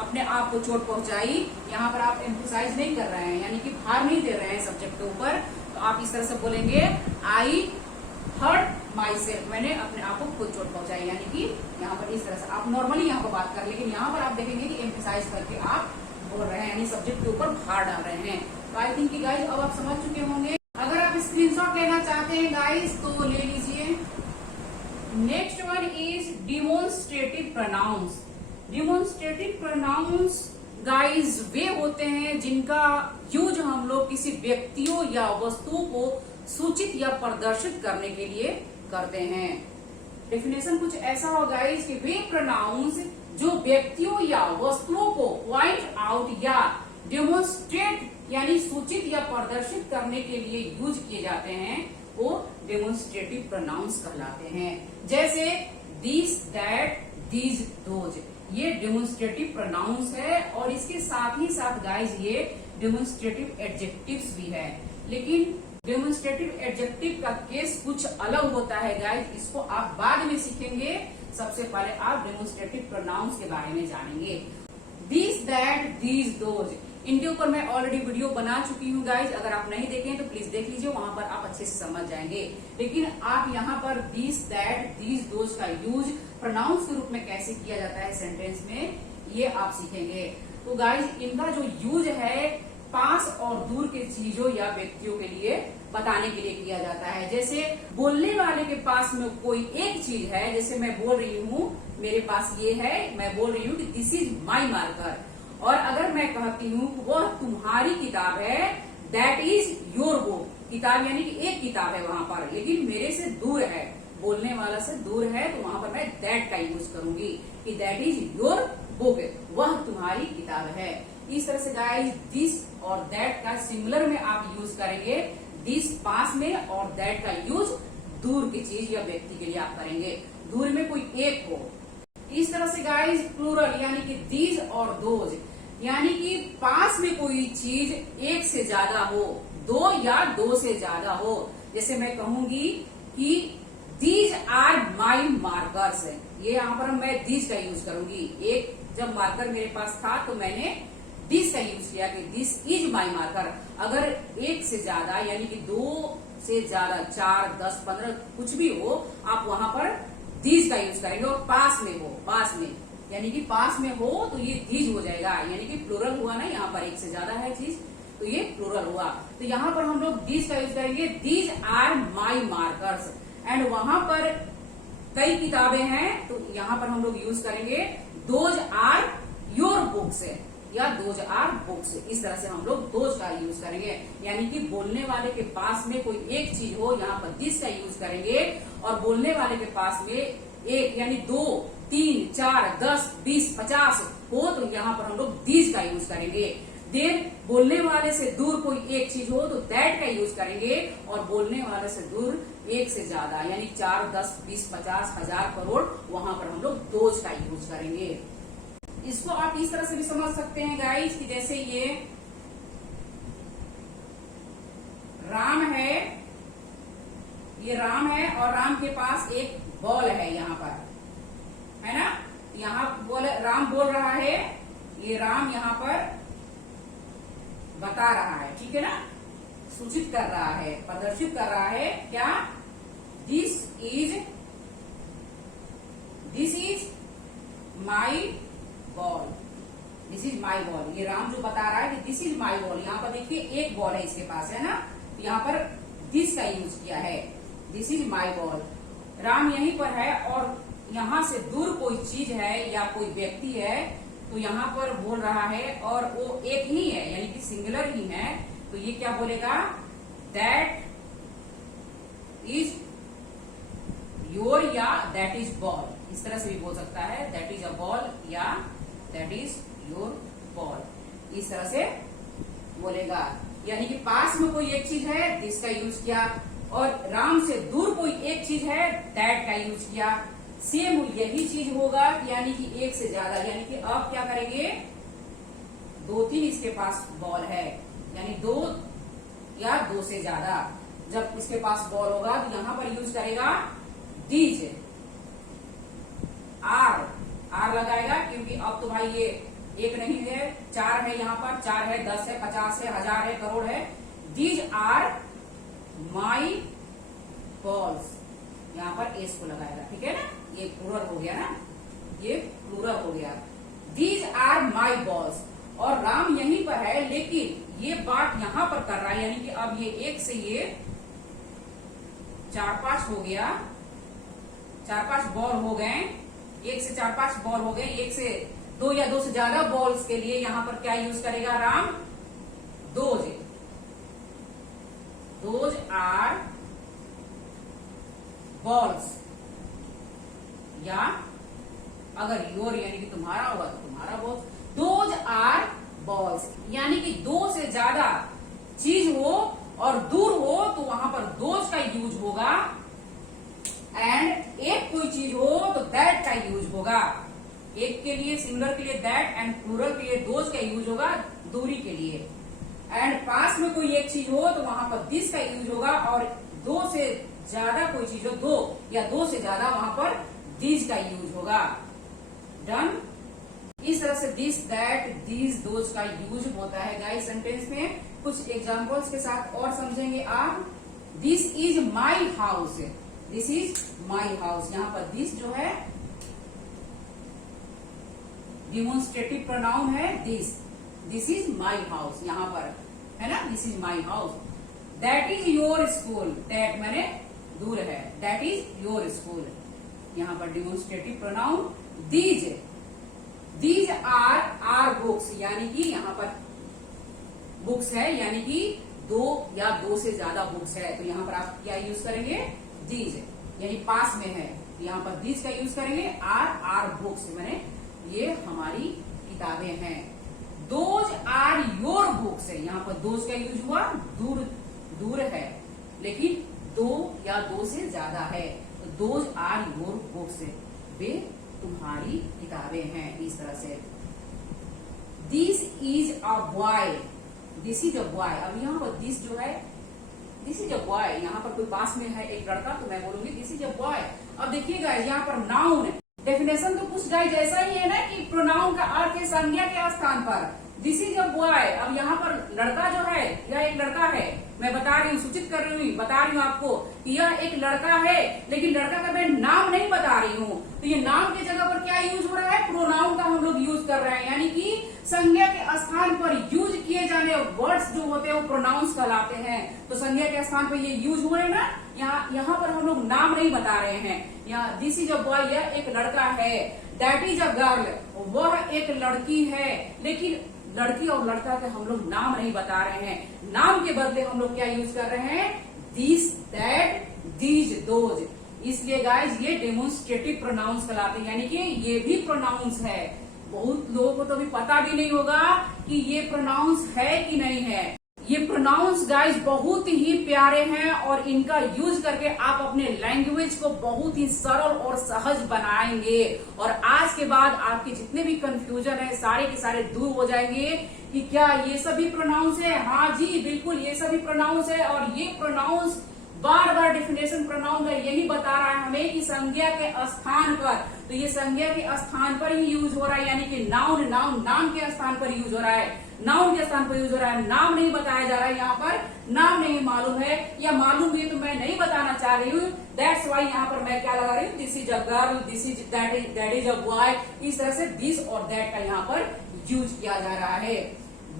अपने आप को चोट पहुंचाई, यहाँ पर आप एम्फेसाइज नहीं कर रहे हैं, यानी कि भार नहीं दे रहे हैं सब्जेक्ट के ऊपर, तो आप इस तरह से बोलेंगे आई हर्ट माई सेल्फ, मैंने अपने आप को खुद चोट पहुंचाई, यानी कि यहाँ पर इस तरह से आप नॉर्मली यहाँ पर बात कर, लेकिन यहाँ पर आप देखेंगे कि एम्फेसाइज करके आप बोल रहे हैं, यानी सब्जेक्ट के ऊपर भार डाल रहे हैं। तो आई थिंक गाइस अब आप समझ चुके होंगे। अगर आप स्क्रीनशॉट लेना चाहते हैं गाइस तो ले लीजिए। Next one is demonstrative pronouns. Demonstrative pronouns guys वे होते हैं जिनका यूज हम लोग किसी व्यक्तियों या वस्तुओं को सूचित या प्रदर्शित करने के लिए करते हैं। डेफिनेशन कुछ ऐसा हो गाइस कि वे प्रोनाउंस जो व्यक्तियों या वस्तुओं को पॉइंट आउट या डेमोन्स्ट्रेट यानी सूचित या प्रदर्शित करने के लिए यूज किए जाते हैं वो डेमोन्स्ट्रेटिव प्रोनाउंस कहलाते हैं। जैसे दिस, दैट, दीज, दोज, ये डेमोन्स्ट्रेटिव प्रोनाउंस है और इसके साथ ही साथ गाइस ये डेमोन्स्ट्रेटिव एडजेक्टिव्स भी है। लेकिन डेमोन्स्ट्रेटिव एडजेक्टिव का केस कुछ अलग होता है गाइस, इसको आप बाद में सीखेंगे। सबसे पहले आप डेमोन्स्ट्रेटिव प्रोनाउंस के बारे में जानेंगे। दिस, दैट, दीज, दोज, इनके ऊपर मैं ऑलरेडी वीडियो बना चुकी हूँ गाइज, अगर आप नहीं देखें तो प्लीज देख लीजिए, वहां पर आप अच्छे से समझ जाएंगे। लेकिन आप यहाँ पर दिस, दैट, दीज, दोज का यूज प्रोनाउंस के रूप में कैसे किया जाता है सेंटेंस में, ये आप सीखेंगे। तो गाइज इनका जो यूज है पास और दूर के चीजों या व्यक्तियों के लिए बताने के लिए किया जाता है। जैसे बोलने वाले के पास में कोई एक चीज है, जैसे मैं बोल रही हूँ मेरे पास ये है, मैं बोल रही हूँ कि दिस इज माई मार्कर, और अगर मैं कहती हूँ वह तुम्हारी किताब है, दैट इज योर बुक, किताब यानी कि एक किताब है वहां पर, लेकिन मेरे से दूर है, बोलने वाला से दूर है, तो वहां पर मैं दैट का यूज करूंगी कि दैट इज योर बुक, वह तुम्हारी किताब है। इस तरह से गाइस दिस और दैट का सिमिलर में आप यूज करेंगे, दिस पास में और दैट का यूज दूर की चीज या व्यक्ति के लिए आप करेंगे, दूर में कोई एक हो। इस तरह से गाइस प्लूरल यानी कि दीज और दोज, यानी कि पास में कोई चीज एक से ज्यादा हो, दो या दो से ज्यादा हो। जैसे मैं कहूंगी कि दीज आर माई मार्कर्स, ये यहाँ पर मैं दीज का यूज करूंगी। एक जब मार्कर मेरे पास था तो मैंने दिस का यूज किया कि दिस इज माई मार्कर। अगर एक से ज्यादा यानी कि दो से ज्यादा, 4, 10, 15 कुछ भी हो, आप वहां पर दीज का यूज करेंगे। और पास में हो, पास में यानी कि पास में हो तो ये दीज हो जाएगा, यानी कि प्लूरल हुआ ना, यहाँ पर एक से ज्यादा है चीज तो ये प्लूरल हुआ। तो यहाँ पर हम लोग दीज का यूज करेंगे, these are my markers. And वहां पर कई किताबें हैं तो यहाँ पर हम लोग यूज करेंगे दोज आर योर बुक्स या दोज आर बुक्स। इस तरह से हम लोग दोज का यूज करेंगे, यानी कि बोलने वाले के पास में कोई एक चीज हो, यहाँ पर दिस का यूज करेंगे, और बोलने वाले के पास में एक यानी 2, 3, 4, 10, 20, 50 हो तो यहाँ पर हम लोग दीज का यूज करेंगे। देन बोलने वाले से दूर कोई एक चीज हो तो दैट का यूज करेंगे, और बोलने वाले से दूर एक से ज्यादा यानी 4, 10, 20, 50, 1000, करोड़, वहां पर हम लोग दोज का यूज करेंगे। इसको आप इस तरह से भी समझ सकते हैं गाइस कि जैसे ये राम है, ये राम है और राम के पास एक बॉल है यहाँ पर, है ना, यहाँ राम बोल रहा है, ये राम यहाँ पर बता रहा है, ठीक है ना, सूचित कर रहा है, प्रदर्शित कर रहा है क्या, this is my ball, my ball. ये राम जो बता रहा है कि दिस इज माई बॉल, यहाँ पर देखिए एक बॉल है इसके पास, है ना, यहाँ पर दिस का यूज किया है, this is my ball. Ram यहीं पर है और यहाँ से दूर कोई चीज है या कोई व्यक्ति है तो यहाँ पर बोल रहा है और वो एक ही है यानी कि सिंगुलर ही है, तो ये क्या बोलेगा, दैट इज योर या दैट इज बॉल, इस तरह से भी बोल सकता है, दैट इज अ बॉल या दैट इज योर बॉल, इस तरह से बोलेगा। यानी कि पास में कोई एक चीज है दिस का यूज किया और राम से दूर कोई एक चीज है दैट का यूज किया। सेम यही चीज होगा यानी कि एक से ज्यादा, यानी कि अब क्या करेंगे, 2-3 इसके पास बॉल है यानी 2 या 2 से ज्यादा, जब इसके पास बॉल होगा तो यहां पर यूज करेगा दीज, आर लगाएगा क्योंकि अब तो भाई ये एक नहीं है, 4 है, यहाँ पर 4 है, 10 है, 50 है, 1000 है, करोड़ है। दीज आर माई बॉल्स, यहाँ पर एस को लगाएगा, ठीक है ना, ये प्लूरल हो गया ना, ये प्लूरल हो गया। दीज आर माई बॉल्स, और राम यहीं पर है लेकिन ये बात यहां पर कर रहा है यानी कि अब ये एक से ये 4-5 हो गया, 4-5 बॉल हो गए, 1 से 4-5 बॉल हो गए, 1 से 2 या 2 से ज्यादा बॉल्स के लिए यहां पर क्या यूज करेगा Ram, those, those are balls, या अगर योर यानी कि तुम्हारा होगा तो तुम्हारा बॉल्स, दोज आर बॉल्स, यानी कि 2 से ज्यादा चीज हो और दूर हो तो वहां पर दोज का यूज होगा, एंड एक कोई चीज हो तो दैट का यूज होगा। एक के लिए सिंगुलर के लिए दैट एंड प्लूरल के लिए दोज का यूज होगा दूरी के लिए, एंड पास में कोई एक चीज हो तो वहां पर दिस का यूज होगा, और 2 से ज्यादा कोई चीज हो, 2 या 2 से ज्यादा, वहां पर दिस का यूज होगा। डन। इस तरह से दिस, दैट, दीज, दोज का यूज होता है गाइस सेंटेंस में। कुछ एग्जांपल्स के साथ और समझेंगे आप। This is my house, this is my house, यहाँ पर दिस जो है डिमोन्स्ट्रेटिव प्रोनाउन है, दिस इज माई हाउस, यहाँ पर है ना, this is my house. That is your school, that माने दूर है, दैट इज योर स्कूल, यहाँ पर demonstrative pronoun. These are books, यानी कि यहाँ पर बुक्स है यानी कि 2 या 2 से ज्यादा बुक्स है, तो यहाँ पर आप क्या यूज करेंगे, दीज, यानी पास में है, यहाँ पर दीज का यूज करेंगे। आर बुक्स माने ये हमारी किताबें हैं। दोज आर योर बुक्स है, यहाँ पर दोज का यूज हुआ, दूर है लेकिन 2 या 2 से ज्यादा है, तो दोज आर योर बुक्स, वे तुम्हारी किताबें हैं, इस तरह से। This is a boy, this is a boy, अब यहाँ पर दिस जो है, दिस इज अ बॉय, यहाँ पर कोई पास में है एक लड़का तो मैं बोलूंगी दिस इज अ बॉय। अब देखिएगा यहाँ पर नाउन डेफिनेशन तो कुछ गाइस जैसा ही है ना, कि प्रोनाउन का अर्थ है संज्ञा के स्थान पर। दिस इज अ बॉय, अब यहाँ पर लड़का जो है यह एक लड़का है, मैं बता रही हूँ, सूचित कर रही हूँ, बता रही हूँ आपको कि यह एक लड़का है, लेकिन लड़का का मैं नाम नहीं बता रही हूँ, तो ये नाम की जगह पर क्या यूज हो रहा है, प्रोनाउन का हम लोग यूज कर रहे हैं, यानी कि संज्ञा के स्थान पर यूज किए जाने वर्ड्स जो होते हैं वो प्रोनाउंस कहलाते हैं। तो संज्ञा के स्थान पर ये यूज हो रहे हैं ना, यहाँ पर हम लोग नाम नहीं बता रहे हैं। यहाँ दिस इज अ बॉय, यह एक लड़का है। दैट इज अ गर्ल, वह एक लड़की है, लेकिन लड़की और लड़का के हम लोग नाम नहीं बता रहे हैं, नाम के बदले हम लोग क्या यूज कर रहे हैं, दिस, दैट, दीज, दोज। इसलिए गाइज ये डेमोन्स्ट्रेटिव प्रोनाउंस कहलाते हैं, यानी कि ये भी प्रोनाउंस है। बहुत लोगों को तो अभी पता भी नहीं होगा कि ये प्रोनाउंस है कि नहीं है। ये प्रोनाउंस गाइज बहुत ही प्यारे हैं और इनका यूज करके आप अपने लैंग्वेज को बहुत ही सरल और सहज बनाएंगे, और आज के बाद आपके जितने भी कंफ्यूजन है सारे के सारे दूर हो जाएंगे कि क्या ये सभी प्रोनाउंस है। हाँ जी बिल्कुल, ये सभी प्रोनाउंस है, और ये प्रोनाउंस बार बार डेफिनेशन प्रोनाउन का यही बता रहा है हमें कि संज्ञा के स्थान पर, तो ये संज्ञा के स्थान पर ही यूज हो रहा है, यानी कि नाउन नाम के स्थान पर यूज हो रहा है, नाउन के स्थान पर यूज हो रहा है, नाम नहीं बताया जा रहा है, यहाँ पर नाम नहीं मालूम है, या मालूम भी तो मैं नहीं बताना चाह रही हूँ। दैट्स वाई यहाँ पर मैं क्या लगा रही हूँ, this is a girl, this is that is a boy, इस तरह से दिस और दैट का यहाँ पर यूज किया जा रहा है।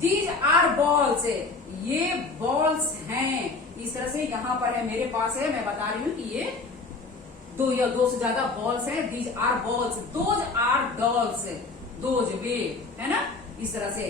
दीज आर बॉल्स, ये बॉल्स हैं। इस तरह से यहाँ पर है, मेरे पास है, मैं बता रही हूँ कि ये दो या दो से ज्यादा बॉल्स हैं। These are balls, those are dolls, those way, है ना, इस तरह से।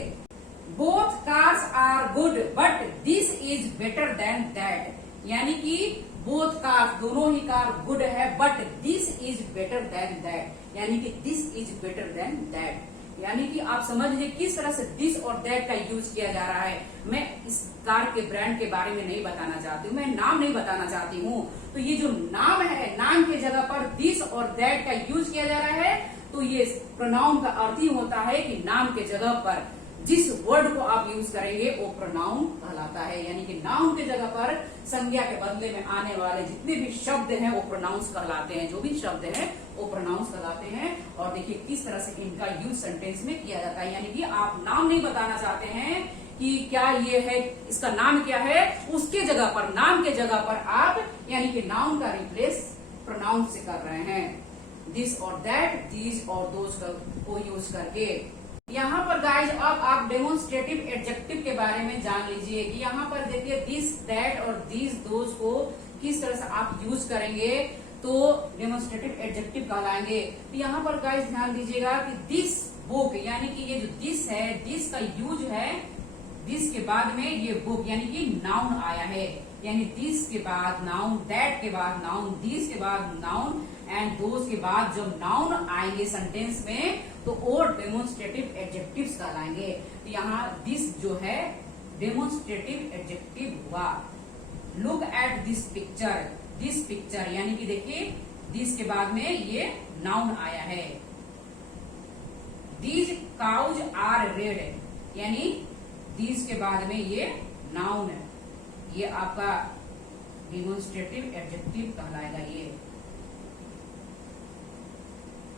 Both cars are good but this is better than that, यानी कि बोथ कार, दोनों ही कार गुड है, but this is better than that, यानी कि this is better than that. यानी कि आप समझ लीजिए किस तरह से दिस और दैट का यूज किया जा रहा है। मैं इस कार के ब्रांड के बारे में नहीं बताना चाहती हूँ, मैं नाम नहीं बताना चाहती हूँ। तो ये जो नाम है, नाम के जगह पर दिस और दैट का यूज किया जा रहा है, तो ये प्रोनाउन का अर्थ ही होता है कि नाम के जगह पर जिस वर्ड को आप यूज करेंगे वो प्रोनाउन कहलाता है। यानी कि नाउन के जगह पर संज्ञा के बदले में आने वाले जितने भी शब्द हैं वो प्रोनाउंस कहलाते हैं। जो भी शब्द हैं वो प्रोनाउंस कहलाते हैं। और देखिए किस तरह से इनका यूज सेंटेंस में किया जाता है। यानी कि आप नाम नहीं बताना चाहते हैं कि क्या ये है, इसका नाम क्या है, उसके जगह पर, नाम के जगह पर आप यानी कि नाउन का रिप्लेस प्रोनाउन से कर रहे हैं। दिस और दैट, दीज और दोज को यूज करके। यहाँ पर गाइज अब आप डेमोन्स्ट्रेटिव एडजेक्टिव के बारे में जान लीजिए कि यहाँ पर देखिए दिस, दैट और दीज, दोज को किस तरह से आप यूज करेंगे तो डेमोन्स्ट्रेटिव एडजेक्टिव कहलाएंगे। तो यहाँ पर गाइज ध्यान दीजिएगा कि दिस बुक, यानी कि ये जो दिस है, दिस का यूज है, दिस के बाद में ये बुक यानी कि नाउन आया है। यानी दिस के बाद नाउन, दैट के बाद नाउन, दिस के बाद नाउन एंड दोज के बाद जब नाउन आएंगे सेंटेंस में तो वो डेमोन्स्ट्रेटिव एडजेक्टिव्स कहलाएंगे। तो यहाँ दिस जो है डेमोन्स्ट्रेटिव एडजेक्टिव हुआ। Look at this picture, this picture यानी कि देखिए दिस के बाद में ये नाउन आया है। दीज काउज आर रेड, यानी दीज के बाद में ये नाउन है, ये आपका डेमोन्स्ट्रेटिव एडजेक्टिव कहलाएगा। ये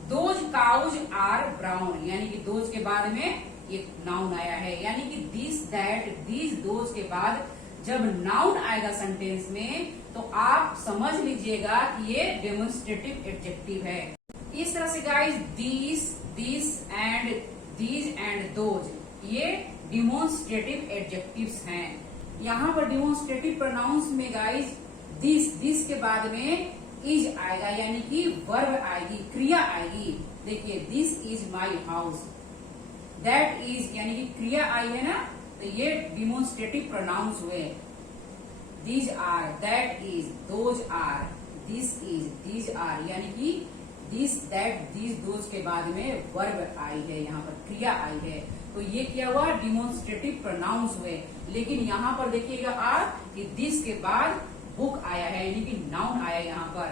दोज काउज आर ब्राउन, यानी कि दोज के बाद में ये नाउन आया है। यानी कि दिस, दैट, दीज, दोज के बाद जब नाउन आएगा सेंटेंस में तो आप समझ लीजिएगा कि ये डेमोन्स्ट्रेटिव एडजेक्टिव है। इस तरह से guys this, this and these and those, ये डेमोन्स्ट्रेटिव एडजेक्टिव्स हैं। यहाँ पर डेमोन्स्ट्रेटिव प्रोनाउंस में गाइज दिस के बाद में इज आएगा, यानी कि वर्ब आएगी, क्रिया आएगी। देखिए this is my house, that is यानी कि क्रिया आई है ना, तो ये डेमोन्स्ट्रेटिव प्रोनाउंस हुए। These are, that is, those are, this is, these are, यानी कि दिस, दैट, दीज, दोज के बाद में वर्ब आई है, यहाँ पर क्रिया आई है। तो ये क्या हुआ, डेमोन्स्ट्रेटिव प्रोनाउंस हुए। लेकिन यहाँ पर देखिएगा आप कि दिस के बाद बुक आया है, यानी कि नाउन आया यहाँ पर।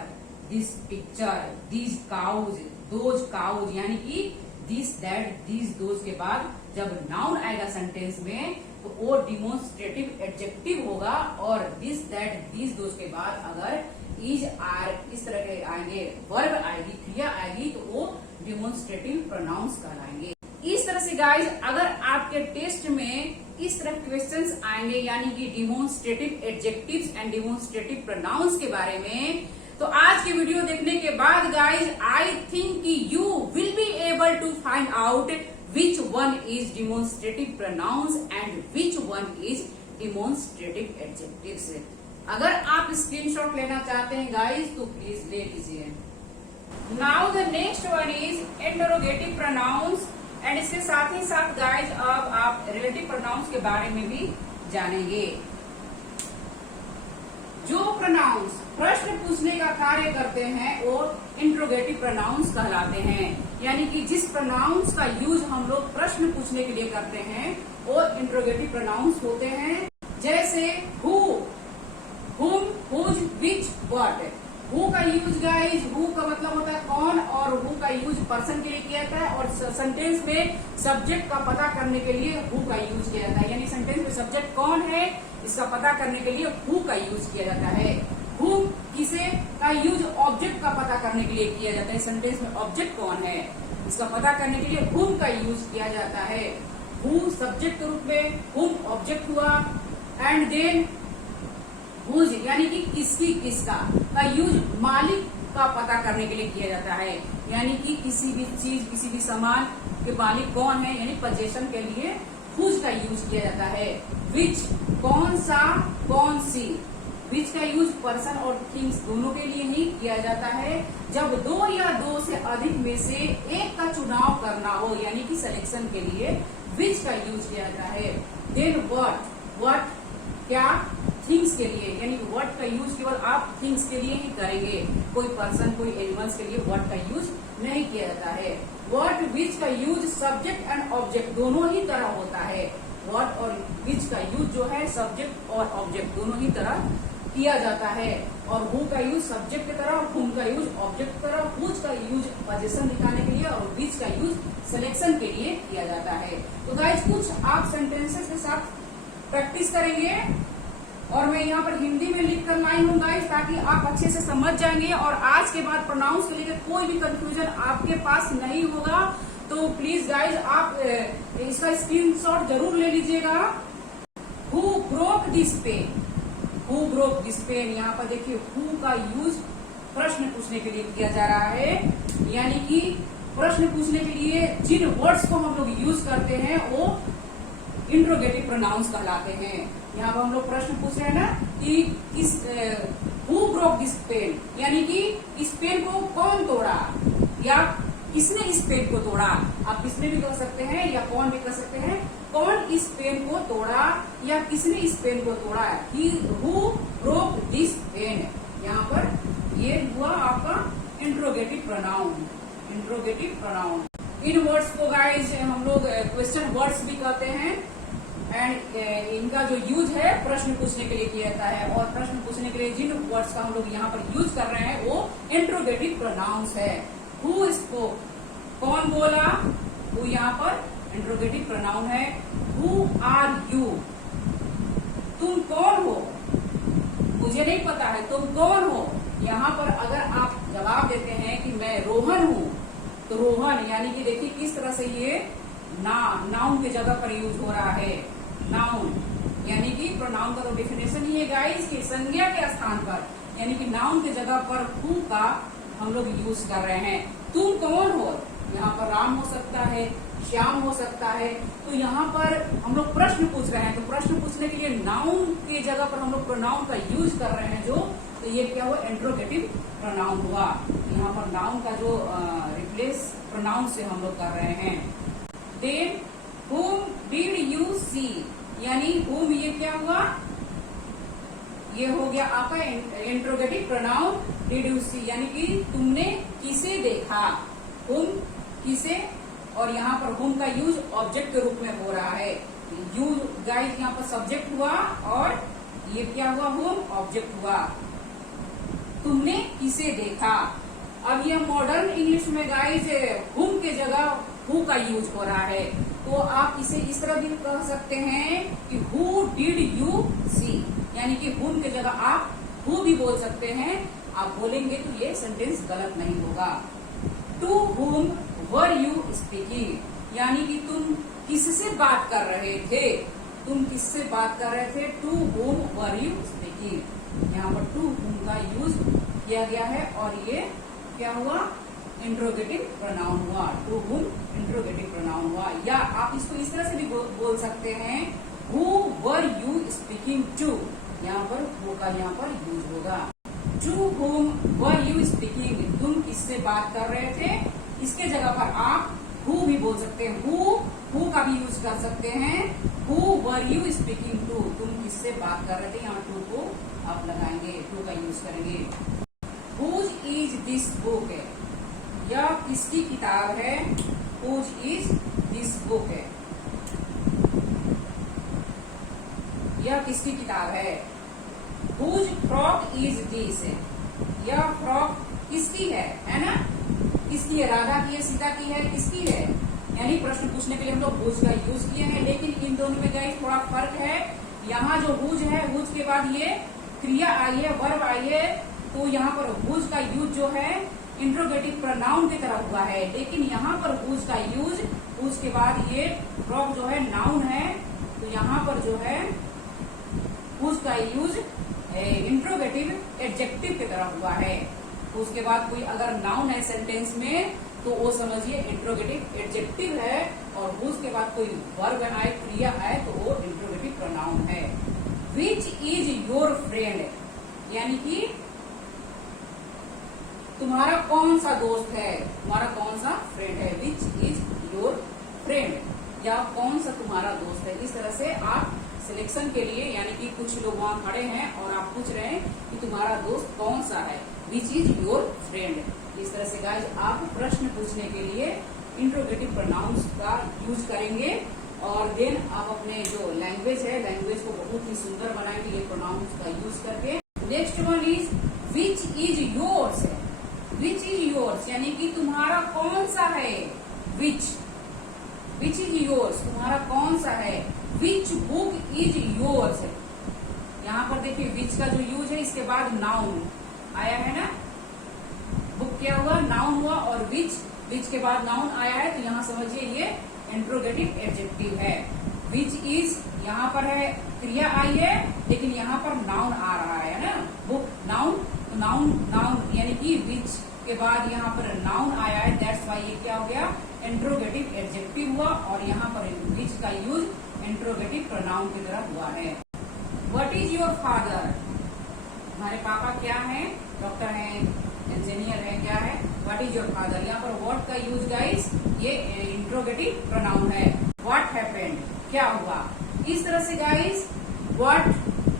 This picture, these cows, those cows, यानी कि दिस, दैट, दीज, दोज के बाद जब नाउन आएगा सेंटेंस में तो वो डेमोन्स्ट्रेटिव एडजेक्टिव होगा। और दिस, दैट, दीज, दोज के बाद अगर इज, आर इस तरह के आएंगे, वर्ब आएगी, क्रिया आएगी, तो वो डेमोन्स्ट्रेटिव प्रोनाउंस कहलाएंगे। इस तरह से गाइज अगर आपके टेस्ट में इस तरह क्वेश्चंस आएंगे, यानी कि demonstrative adjectives and demonstrative pronouns के बारे में, तो आज के वीडियो देखने के बाद गाइज आई थिंक कि you will be able to find out which one is demonstrative pronouns and which one is demonstrative adjectives. अगर आप स्क्रीनशॉट लेना चाहते हैं गाइज तो प्लीज ले लीजिए। Now the next one is interrogative pronouns and इसके साथ ही साथ गाइज अब आप रिलेटिव प्रोनाउंस के बारे में भी जानेंगे। जो प्रोनाउंस प्रश्न पूछने का कार्य करते हैं वो इंट्रोगेटिव प्रोनाउंस कहलाते हैं। यानी कि जिस प्रोनाउंस का यूज हम लोग प्रश्न पूछने के लिए करते हैं वो इंट्रोगेटिव प्रोनाउंस होते हैं। जैसे हु, हुम, हुज, विच, व्हाट। हु का यूज गाइज, हु का मतलब होता है कौन, और हु का यूज पर्सन के लिए किया जाता है। और सेंटेंस में सब्जेक्ट का पता करने के लिए हु का यूज किया जाता है। यानी सेंटेंस में सब्जेक्ट कौन है इसका पता करने के लिए हु का यूज किया जाता है। हु किसे का यूज ऑब्जेक्ट का पता करने के लिए किया जाता है। सेंटेंस में ऑब्जेक्ट कौन है इसका पता करने के लिए हुम का यूज किया जाता है। हु सब्जेक्ट के रूप में, हुम ऑब्जेक्ट हुआ, एंड देन हुज यानी कि किसकी, किसका का यूज मालिक का पता करने के लिए किया जाता है। यानी कि किसी भी चीज, किसी भी सामान के मालिक कौन है, यानी पोजेशन के लिए हुज का यूज किया जाता है। विच, कौन सा, कौन सी। विच का यूज पर्सन और थिंग्स दोनों के लिए ही किया जाता है। जब दो या दो से अधिक में से एक का चुनाव करना हो, यानी कि सिलेक्शन के लिए विच का यूज किया जाता है। देन व्हाट, व्हाट क्या, थिंग्स के लिए, यानी कि व्हाट का यूज केवल आप थिंग्स के लिए ही करेंगे, कोई पर्सन, कोई एनिमल्स के लिए व्हाट का यूज नहीं किया जाता है। व्हाट, विच का यूज सब्जेक्ट एंड ऑब्जेक्ट दोनों ही तरह होता है। व्हाट और विच का यूज जो है सब्जेक्ट और ऑब्जेक्ट दोनों ही तरह किया जाता है। और हु का यूज सब्जेक्ट की तरह, हुम का यूज ऑब्जेक्ट की तरह, हुज का यूज पोजीशन दिखाने के लिए और विच का यूज सिलेक्शन के लिए किया जाता है। तो गाइस कुछ आप सेंटेंसेस के साथ प्रैक्टिस करेंगे और मैं यहाँ पर हिंदी में लिख कर लाई हूँ गाइस, ताकि आप अच्छे से समझ जाएंगे और आज के बाद प्रोनाउंस के लिए कोई भी कंफ्यूजन आपके पास नहीं होगा। तो प्लीज गाइस आप इसका स्क्रीनशॉट जरूर ले लीजिएगा। Who broke this pen, who broke this pen, यहाँ पर देखिए हु का यूज प्रश्न पूछने के लिए किया जा रहा है। यानी कि प्रश्न पूछने के लिए जिन वर्ड्स को हम लोग यूज करते हैं वो इंट्रोगेटिव प्रोनाउंस कहलाते हैं। यहाँ पर हम लोग प्रश्न पूछ रहे हैं ना कि किस, हु ब्रोक दिस पेन, यानी कि इस पेन को कौन तोड़ा या किसने इस पेन को तोड़ा। आप किसने भी कह सकते हैं या कौन भी कह सकते हैं। कौन इस पेन को तोड़ा या किसने इस पेन को तोड़ा, he who broke this pen. यहाँ पर ये हुआ आपका इंट्रोगेटिव प्रोनाउन, इंट्रोगेटिव प्रोनाउन। इन वर्ड्स को गाइस हम लोग क्वेश्चन वर्ड्स भी कहते हैं एंड इनका जो यूज है प्रश्न पूछने के लिए किया जाता है। और प्रश्न पूछने के लिए जिन वर्ड्स का हम लोग यहाँ पर यूज कर रहे हैं वो इंट्रोगेटिव प्रोनाउंस है। हु स्पोक, कौन बोला, हु यहाँ पर इंट्रोगेटिव प्रोनाउन है। हु आर यू, तुम कौन हो, मुझे नहीं पता है, तुम कौन हो। यहाँ पर अगर आप जवाब देते हैं कि मैं रोहन हूँ, तो रोहन यानी कि देखिए किस तरह से ये नाउन के जगह पर यूज हो रहा है। नाउन यानी कि प्रोनाउन का तो डेफिनेशन ही है गाइस कि संज्ञा के स्थान पर, यानी कि नाउन के जगह पर हु का हम लोग यूज कर रहे हैं। तुम कौन हो, यहाँ पर राम हो सकता है, श्याम हो सकता है। तो यहाँ पर हम लोग प्रश्न पूछ रहे हैं, तो प्रश्न पूछने के लिए नाउन के जगह पर हम लोग प्रोनाउन का यूज कर रहे हैं जो, तो ये क्या हुआ, इंट्रोगेटिव प्रोनाउन हुआ। यहाँ पर नाउन का जो रिप्लेस प्रोनाउन से हम लोग कर रहे हैं। Then whom did you see, यानी whom ये क्या हुआ, ये हो गया आपका interrogative pronoun. Did you see यानी कि तुमने किसे देखा, whom किसे, और यहाँ पर whom का यूज ऑब्जेक्ट के रूप में हो रहा है। यू गाइस यहाँ पर सब्जेक्ट हुआ और ये क्या हुआ, whom ऑब्जेक्ट हुआ। तुमने किसे देखा। अब ये मॉडर्न इंग्लिश में गाइस whom के जगह हु का यूज हो रहा है, तो आप इसे इस तरह भी कह सकते हैं कि हु डिड यू सी, यानी कि हुम के जगह आप हु भी बोल सकते हैं। आप बोलेंगे तो ये सेंटेंस गलत नहीं होगा। To whom were you speaking, यानी कि तुम किससे बात कर रहे थे, तुम किससे बात कर रहे थे। To whom were you speaking, यहाँ पर टू हुम का यूज किया गया है और ये क्या हुआ, इंट्रोगेटिव प्रोनाउन हुआ। टू हुम इंट्रोगेटिव प्रोनाउन हुआ। या आप इसको इस तरह से भी बोल सकते हैं, who were you speaking to, यहाँ पर हु का यहाँ पर यूज होगा। To whom were you speaking, तुम किससे बात कर रहे थे, इसके जगह पर आप हु भी बोल सकते हैं, हु का भी यूज कर सकते हैं। Who were you speaking to, तुम किससे बात कर रहे थे, यहाँ टू को आप लगाएंगे, टू का यूज करेंगे। हुज इज दिस बुक है, यह किसकी किताब है, हुज इज दिस बुक है, यह किसकी किताब है। हुज फ्रॉक इज दिस है, यह फ्रॉक किसकी है ना, किसकी है, राधा की है, सीता की है, किसकी है। यानी प्रश्न पूछने के लिए हम लोग हुज का यूज किए हैं, लेकिन इन दोनों में गाइस थोड़ा फर्क है। यहाँ जो हुज है, हुज के बाद ये क्रिया आई है, वर्ब आई है, तो यहाँ पर हुज का यूज जो है इंट्रोगेटिव प्रोनाउन की तरह हुआ है, लेकिन यहाँ पर हुज का यूज, हुज के बाद ये फ्रॉक जो है नाउन है, तो यहाँ पर जो है हुज का यूज इंट्रोगेटिव एडजेक्टिव की तरह हुआ है। तो उसके बाद कोई अगर नाउन है सेंटेंस में तो वो समझिए इंट्रोगेटिव एडजेक्टिव है, और whose के बाद कोई वर्ब आए, क्रिया आए तो वो इंट्रोगेटिव प्रोनाउन है। विच इज योर फ्रेंड, यानी कि तुम्हारा कौन सा दोस्त है, तुम्हारा कौन सा फ्रेंड है। विच इज योर फ्रेंड, या कौन सा तुम्हारा दोस्त है। इस तरह से आप सिलेक्शन के लिए, यानी कि कुछ लोग वहां खड़े हैं और आप पूछ रहे हैं कि तुम्हारा दोस्त कौन सा है, विच इज योर फ्रेंड। इस तरह से गाइस आप प्रश्न पूछने के लिए इंट्रोगेटिव प्रोनाउंस का यूज करेंगे, और देन आप अपने जो लैंग्वेज है, लैंग्वेज को बहुत ही सुंदर बनाएंगे ये प्रोनाउंस का यूज करके। Next one is which is yours, which is yours यानी कि तुम्हारा कौन सा है। विच इज योर्स, तुम्हारा कौन सा है। विच बुक इज योर्स, यहाँ पर देखिए विच का जो यूज है इसके बाद नाउन आया है ना, बुक क्या हुआ, नाउन हुआ, और विच के बाद नाउन आया है, तो यहाँ समझिए ये इंट्रोगेटिव एडजेक्टिव है। विच इज यहाँ पर है, क्रिया आई है, लेकिन यहाँ पर नाउन आ रहा है ना, बुक नाउन, तो नाउन यानी कि विच के बाद यहाँ पर नाउन आया है, दैट्स वाई ये क्या हो गया, इंट्रोगेटिव एडजेक्टिव हुआ, और यहाँ पर विच का यूज इंट्रोगेटिव प्रोनाउन की तरह हुआ है। व्हाट इज योर फादर, हमारे पापा क्या है, डॉक्टर है, इंजीनियर है, क्या है, व्हाट इज योर फादर। यहाँ पर व्हाट का यूज गाइस ये इंट्रोगेटिव प्रोनाउन है। व्हाट हैपेंड, क्या हुआ। इस तरह से guys what,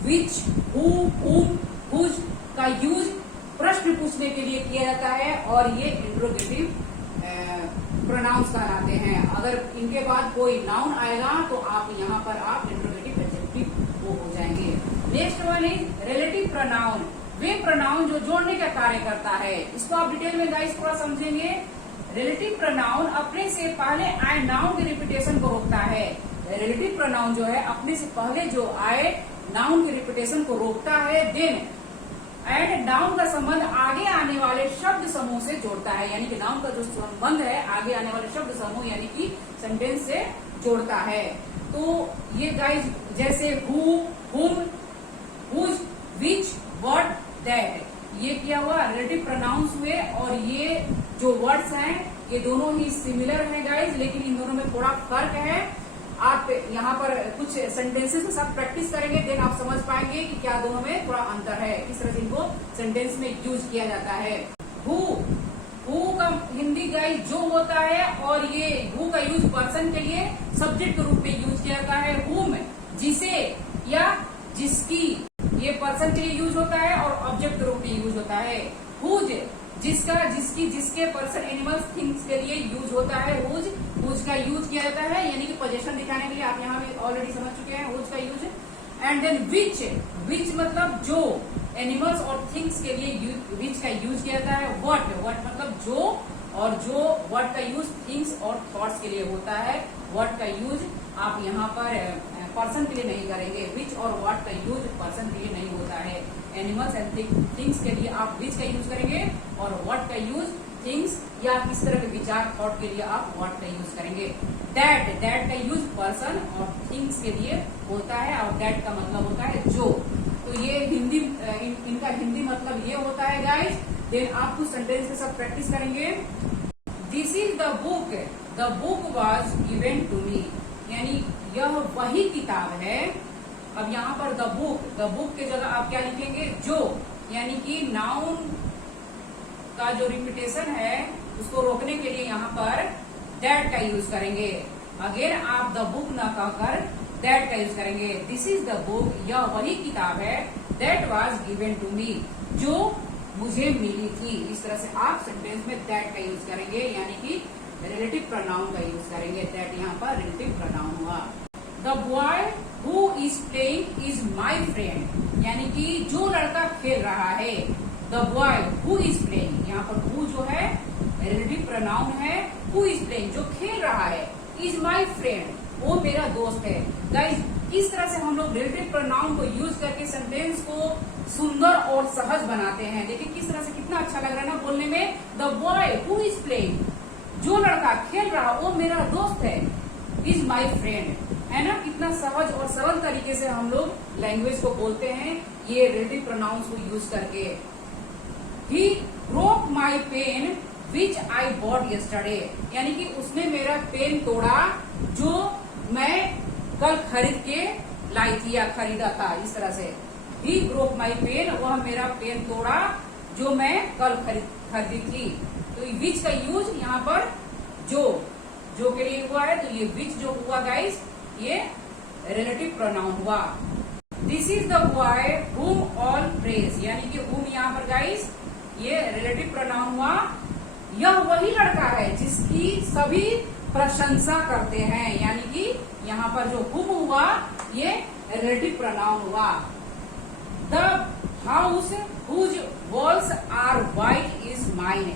which, who, whom, whose का यूज प्रश्न पूछने के लिए किया जाता है, और ये इंट्रोगेटिव प्रोनाउंस कहलाते हैं। अगर इनके बाद कोई नाउन आएगा तो आप यहाँ पर आप इंट्रोगेटिव एडजेक्टिव वो हो जाएंगे। Next one is relative pronoun, way pronoun जो जोड़ने का कार्य करता है। इसको आप डिटेल में गाइस थोड़ा समझेंगे। रिलेटिव प्रोनाउन अपने से पहले आए नाउन के रिपीटेशन को रोकता है। रिलेटिव प्रोनाउन जो है अपने से पहले जो आए नाउन के रिपीटेशन को रोकता है। देन एंड नाउन का संबंध आगे आने वाले शब्द समूह से जोड़ता है, यानी कि नाउन का जो संबंध है आगे आने वाले शब्द समूह यानी कि सेंटेंस से जोड़ता है। तो ये गाइस जैसे हु, हुम, हुज, विच, व्हाट, दैट, ये क्या हुआ, रिलेटिव प्रोनाउंस हुए, और ये जो वर्ड्स हैं ये दोनों ही सिमिलर हैं गाइस, लेकिन इन दोनों में थोड़ा फर्क है। आप यहाँ पर कुछ सेंटेंसेस के साथ प्रैक्टिस करेंगे, देन आप समझ पाएंगे कि क्या दोनों में थोड़ा अंतर है, किस तरह से इनको सेंटेंस में यूज किया जाता है। हु का हिंदी गाइस जो होता है, और ये हु का यूज पर्सन के लिए सब्जेक्ट के रूप में यूज किया जाता है। हुम जिसे या जिसकी, ये पर्सन के लिए यूज होता है और ऑब्जेक्ट के रूप में यूज होता है। हुज जिसका, जिसकी, जिसके, पर्सन, एनिमल्स, थिंग्स के लिए यूज होता है। हुज का यूज किया जाता है, यानी कि पोजीशन दिखाने के लिए, आप यहाँ भी ऑलरेडी समझ चुके हैं हुज का यूज। एंड देन विच मतलब जो, एनिमल्स और थिंग्स के लिए विच का यूज किया जाता है। व्हाट मतलब जो, और जो व्हाट का यूज थिंग्स और थॉट्स के लिए होता है। व्हाट का यूज आप यहाँ पर पर्सन के लिए नहीं करेंगे, विच और व्हाट का यूज पर्सन के लिए नहीं होता है। एनिमल्स एंड थिंग्स के लिए आप विच का यूज करेंगे, और व्हाट का यूज थिंग्स या किस तरह के विचार, थॉट के लिए आप व्हाट का यूज करेंगे। दैट का यूज पर्सन और थिंग्स के लिए होता है, और दैट का मतलब होता है जो। तो ये हिंदी इनका हिंदी मतलब ये होता है गाइस। देन आप कुछ सेंटेंस के साथ प्रैक्टिस करेंगे। This is the book was given to me, यानी यह वही किताब है। अब यहाँ पर द बुक के जगह आप क्या लिखेंगे, जो, यानी कि नाउन का जो रिपीटेशन है उसको रोकने के लिए यहाँ पर दैट का यूज करेंगे। अगेन आप द बुक न कहकर दैट का यूज करेंगे। दिस इज द बुक, यह वही किताब है, that was given to me, जो मुझे मिली थी। इस तरह से आप सेंटेंस में दैट का यूज करेंगे, यानी कि रिलेटिव प्रोनाउन का यूज करेंगे। दैट यहाँ पर रिलेटिव प्रोनाउन हुआ। The boy who is playing is my friend, यानी कि जो लड़का खेल रहा है। The boy who is playing, यहाँ पर हु जो है रिलेटिव प्रोनाउन है। हु इज प्लेइंग जो खेल रहा है, इज माई फ्रेंड वो मेरा दोस्त है। गाइस किस तरह से हम लोग रिलेटिव प्रोनाउन को यूज करके सेंटेंस को सुंदर और सहज बनाते हैं। देखिए किस तरह से कितना अच्छा लग रहा है ना बोलने में। The boy who is playing, जो लड़का खेल रहा वो मेरा दोस्त है। इज माई फ्रेंड, है ना, कितना सहज और सरल तरीके से हम लोग लैंग्वेज को बोलते हैं ये रिलेटिव प्रोनाउंस को यूज करके। He broke my pen which I bought yesterday, यानी कि उसने मेरा पेन तोड़ा जो मैं कल खरीद के लाई थी या खरीदा था। इस तरह से ही ब्रोक माई पेन, वह मेरा पेन तोड़ा जो मैं कल खरीदी थी। तो विच का यूज यहाँ पर जो के लिए हुआ है, तो ये विच जो हुआ गाइस ये रिलेटिव प्रोनाउन हुआ। दिस इज द बॉय हुम ऑल प्रेज, यानी कि हुम यहाँ पर गाइस ये रिलेटिव प्रोनाउन हुआ। यह वही लड़का है जिसकी सभी प्रशंसा करते हैं, यानी कि यहाँ पर जो हुम हुआ ये रिलेटिव प्रोनाउन हुआ। The house whose walls are white is mine,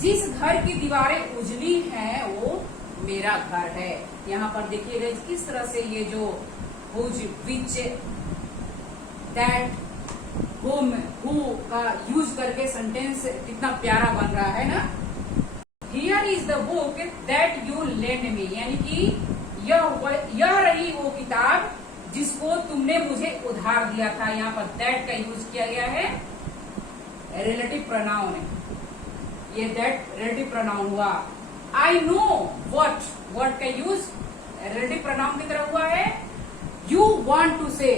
जिस घर की दीवारें उजली हैं वो मेरा घर है। यहाँ पर देखिएगा किस तरह से ये जो हुज, विच, दैट, हुम, हु का यूज करके सेंटेंस कितना प्यारा बन रहा है ना। Here is the book that you lend me, यानी कि यह रही वो किताब जिसको तुमने मुझे उधार दिया था। यहाँ पर दैट का यूज किया गया है, रिलेटिव प्रोनाउन है, ये दैट रिलेटिव प्रोनाउन हुआ। आई नो व्हाट का यूज रिलेटिव प्रोनाउन की तरह हुआ है। यू वांट टू से,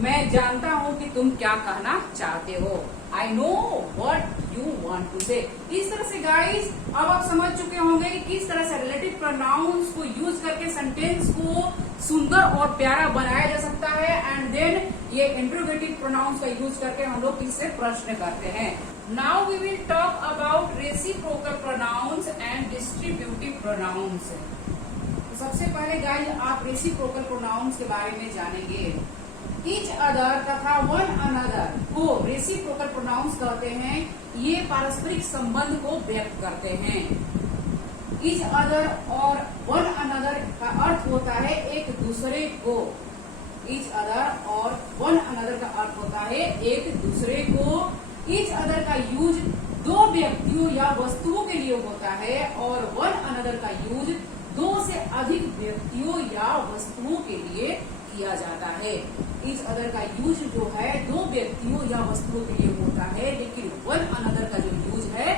मैं जानता हूं कि तुम क्या कहना चाहते हो। I know what you want to say. इस तरह से गाइस अब आप समझ चुके होंगे कि किस तरह से रिलेटिव प्रोनाउंस को यूज करके सेंटेंस को सुंदर और प्यारा बनाया जा सकता है। एंड देन ये इंट्रोगेटिव प्रोनाउंस का यूज करके हम लोग इससे प्रश्न करते हैं। Now we will talk about reciprocal pronouns and distributive pronouns. सबसे पहले गाइस आप रेसिप्रोकल प्रोनाउंस के बारे में जानेंगे। ईच अदर तथा वन अनदर को रेसिप्रोकल प्रोनाउंस कहते हैं। ये पारस्परिक संबंध को व्यक्त करते हैं। ईच अदर और वन अनदर का अर्थ होता है एक दूसरे को। ईच अदर और वन अनदर का अर्थ होता है एक दूसरे को। ईच अदर का यूज दो व्यक्तियों या वस्तुओं के लिए होता है और वन अनदर का यूज दो से अधिक व्यक्तियों या वस्तुओं के लिए किया जाता है। ईच अदर का यूज जो है दो व्यक्तियों या वस्तुओं के लिए होता है, लेकिन वन अनदर का जो यूज है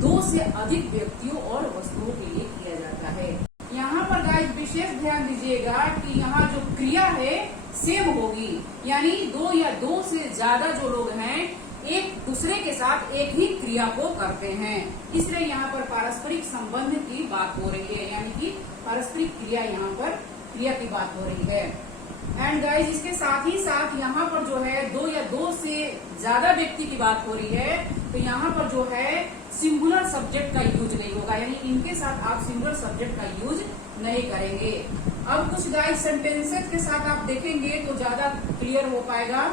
दो से अधिक व्यक्तियों और वस्तुओं के लिए किया जाता है। यहाँ पर गाइस विशेष ध्यान दीजिएगा कि यहाँ जो क्रिया है सेम होगी, यानी दो या दो से ज्यादा जो लोग हैं एक दूसरे के साथ एक ही क्रिया को करते हैं। इसलिए यहाँ पर पारस्परिक संबंध की बात हो रही है, यानी कि पारस्परिक क्रिया, यहाँ पर क्रिया की बात हो रही है। एंड गाइस इसके साथ ही साथ यहाँ पर जो है दो या दो से ज्यादा व्यक्ति की बात हो रही है, तो यहाँ पर जो है सिंगुलर सब्जेक्ट का यूज नहीं होगा, यानी इनके साथ आप सिंगुलर सब्जेक्ट का यूज नहीं करेंगे। अब कुछ गाइस सेंटेंसेस के साथ आप देखेंगे तो ज्यादा क्लियर हो पाएगा।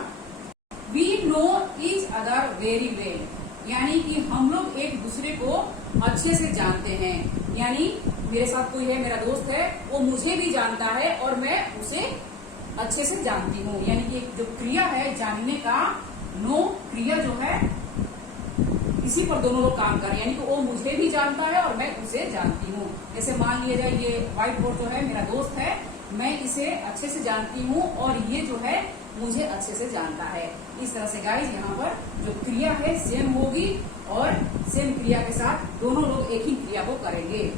We know each other very well, यानी कि हम लोग एक दूसरे को अच्छे से जानते हैं। यानी मेरे साथ कोई है, मेरा दोस्त है, वो मुझे भी जानता है और मैं उसे अच्छे से जानती हूँ। यानी कि जो क्रिया है जानने का, नो क्रिया जो है इसी पर दोनों लोग काम कर रहे हैं, यानी कि वो मुझे भी जानता है और मैं उसे जानती हूँ। जैसे मान लिया जाए ये व्हाइट बोर्ड जो है मेरा दोस्त है, मैं इसे अच्छे से जानती हूँ और ये जो है मुझे अच्छे से जानता है। इस तरह से गाइस यहाँ पर जो क्रिया है सेम होगी और सेम क्रिया के साथ दोनों लोग एक ही क्रिया को करेंगे।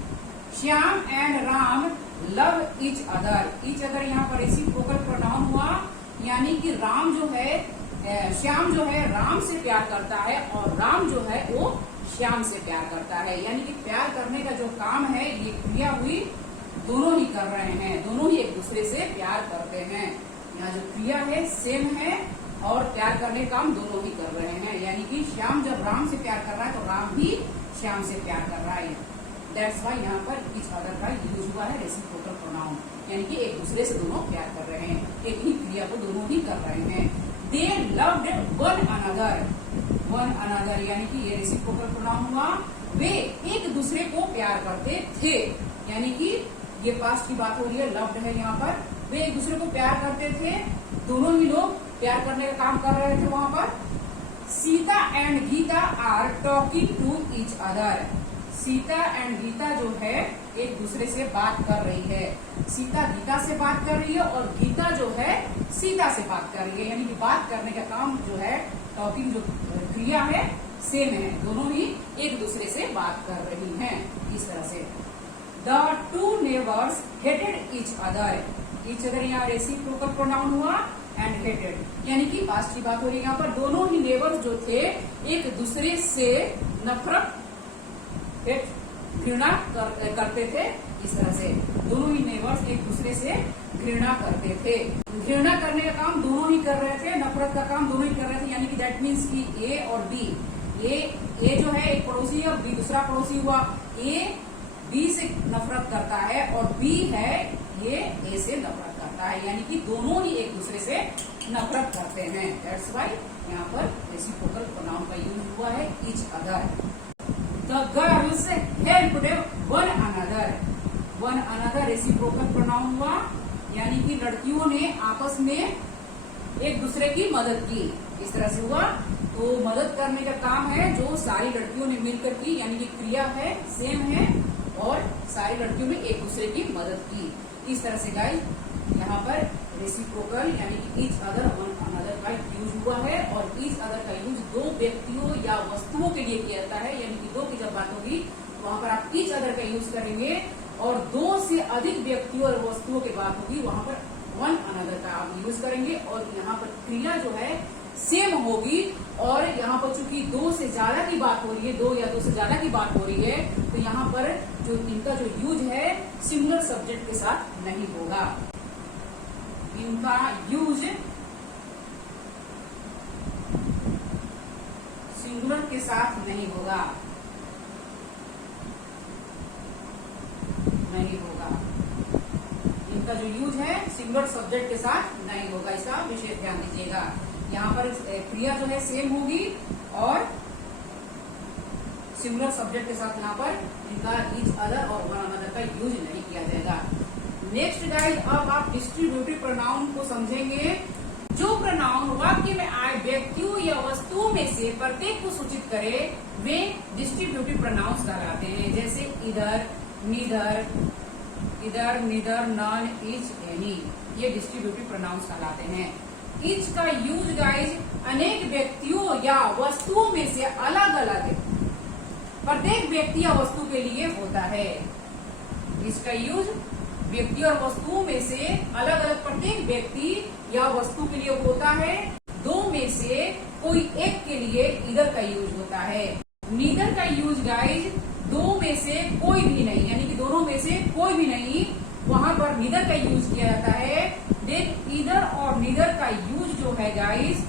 Shyam and Ram love each other. Each other यहाँ पर रेसिप्रोकल प्रोनाउन हुआ, यानी कि राम जो है, श्याम जो है राम से प्यार करता है और राम जो है वो श्याम से प्यार करता है। यानी कि प्यार करने का जो काम है ये क्रिया हुई, दोनों ही कर रहे हैं, दोनों ही एक दूसरे से प्यार करते हैं। यहाँ जो क्रिया है सेम है और प्यार करने का काम दोनों ही कर रहे हैं। यानी कि श्याम जब राम से प्यार कर रहा है तो राम भी श्याम से प्यार कर रहा है। दैट्स वाई यहाँ पर ईच अदर का यूज हुआ है रेसिप्रोकल प्रोनाउन, यानी कि एक दूसरे से दोनों प्यार कर रहे हैं, एक ही क्रिया को दोनों ही कर रहे हैं। They loved one another, one another यानी कि ये रेसिप्रोकल प्रोनाउन हुआ। वे एक दूसरे को प्यार करते थे, यानी कि ये पास्ट की बात हो रही है, लव्ड है यहाँ पर। वे एक दूसरे को प्यार करते थे, दोनों ही लोग प्यार करने का काम कर रहे थे वहां पर। Sita and Gita are talking to each other. Sita and Gita जो है एक दूसरे से बात कर रही है। सीता गीता से बात कर रही है और गीता जो है सीता से बात कर रही है, यानी कि बात करने का काम जो है, टॉकिंग जो क्रिया है सेम है, दोनों ही एक दूसरे से बात कर रही हैं। इस तरह से the two neighbours hated each other. Each other यहाँ रेसिप्रोकल प्रोनाउन हुआ एंड हेटेड यानी कि पास्ट की बात हो रही है। यहाँ पर दोनों ही नेबर्स जो थे एक दूसरे से नफरत घृणा करते थे। इस तरह से दोनों ही नेबर्स एक दूसरे से घृणा करते थे। घृणा करने का काम दोनों ही कर रहे थे, नफरत का काम दोनों ही कर रहे थे, यानी कि दैट मीन्स कि ए और बी। ए जो है एक पड़ोसी है और बी दूसरा पड़ोसी हुआ। ए बी से नफरत करता है और बी है ये ए से नफरत करता है, यानी कि दोनों ही एक दूसरे से नफरत करते हैं। दैट्स व्हाई यहाँ पर रेसिप्रोकल प्रोनाउन का यूज हुआ है each other. The girls helped one another. One another reciprocal pronoun हुआ, यानी कि लड़कियों ने आपस में एक दूसरे की मदद की। इस तरह से हुआ, तो मदद करने का काम है जो सारी लड़कियों ने मिलकर की, यानी कि क्रिया है सेम है और सारी लड़कियों ने एक दूसरे की मदद की। इस तरह से गाइस यहाँ पर रेसिप्रोकल यानी कि ईच अदर वन अनदर का यूज हुआ है। और ईच अदर का यूज दो व्यक्तियों या वस्तुओं के लिए किया जाता है, यानी कि दो की जब बात होगी वहां पर आप ईच अदर का यूज करेंगे, और दो से अधिक व्यक्तियों और वस्तुओं की बात होगी वहां पर वन अनदर का आप यूज करेंगे। और यहाँ पर क्रिया जो है सेम होगी, और यहाँ पर चूंकि दो से ज्यादा की बात हो रही है, दो या दो से ज्यादा की बात हो रही है, तो यहाँ पर जो इनका जो यूज है सिंगुलर सब्जेक्ट के साथ नहीं होगा। इनका यूज सिंगुलर के साथ नहीं होगा, नहीं होगा। इनका जो यूज है सिंगुलर सब्जेक्ट के साथ नहीं होगा, इसका विशेष ध्यान दीजिएगा। यहाँ पर क्रिया जो है सेम होगी और सिंगुलर सब्जेक्ट के साथ यहाँ पर इनका ईच अदर और वन अनदर का यूज नहीं किया जाएगा। नेक्स्ट गाइस, अब आप डिस्ट्रीब्यूटिव प्रोनाउन को समझेंगे। जो प्रोनाउन वाक्य में आए व्यक्तियों या वस्तुओं में से प्रत्येक को सूचित करे वे डिस्ट्रीब्यूटिव प्रोनाउंस कहलाते हैं। जैसे इधर, नीदर, इधर, नीदर, नन, ईच, एनी, ये डिस्ट्रीब्यूटिव प्रोनाउंस कहलाते हैं। ईच का यूज गाइस अनेक व्यक्तियों या वस्तुओं में से अलग अलग प्रत्येक व्यक्ति या वस्तु के लिए होता है। इसका यूज व्यक्ति और वस्तुओं में से अलग अलग प्रत्येक व्यक्ति या वस्तु के लिए होता है। दो में से कोई एक के लिए ईदर का यूज होता है। नीदर का यूज गाइज दो में से कोई भी नहीं, यानी कि दोनों में से कोई भी नहीं, वहां पर नीदर का यूज किया जाता है। देन ईदर और नीदर का यूज जो है गाइज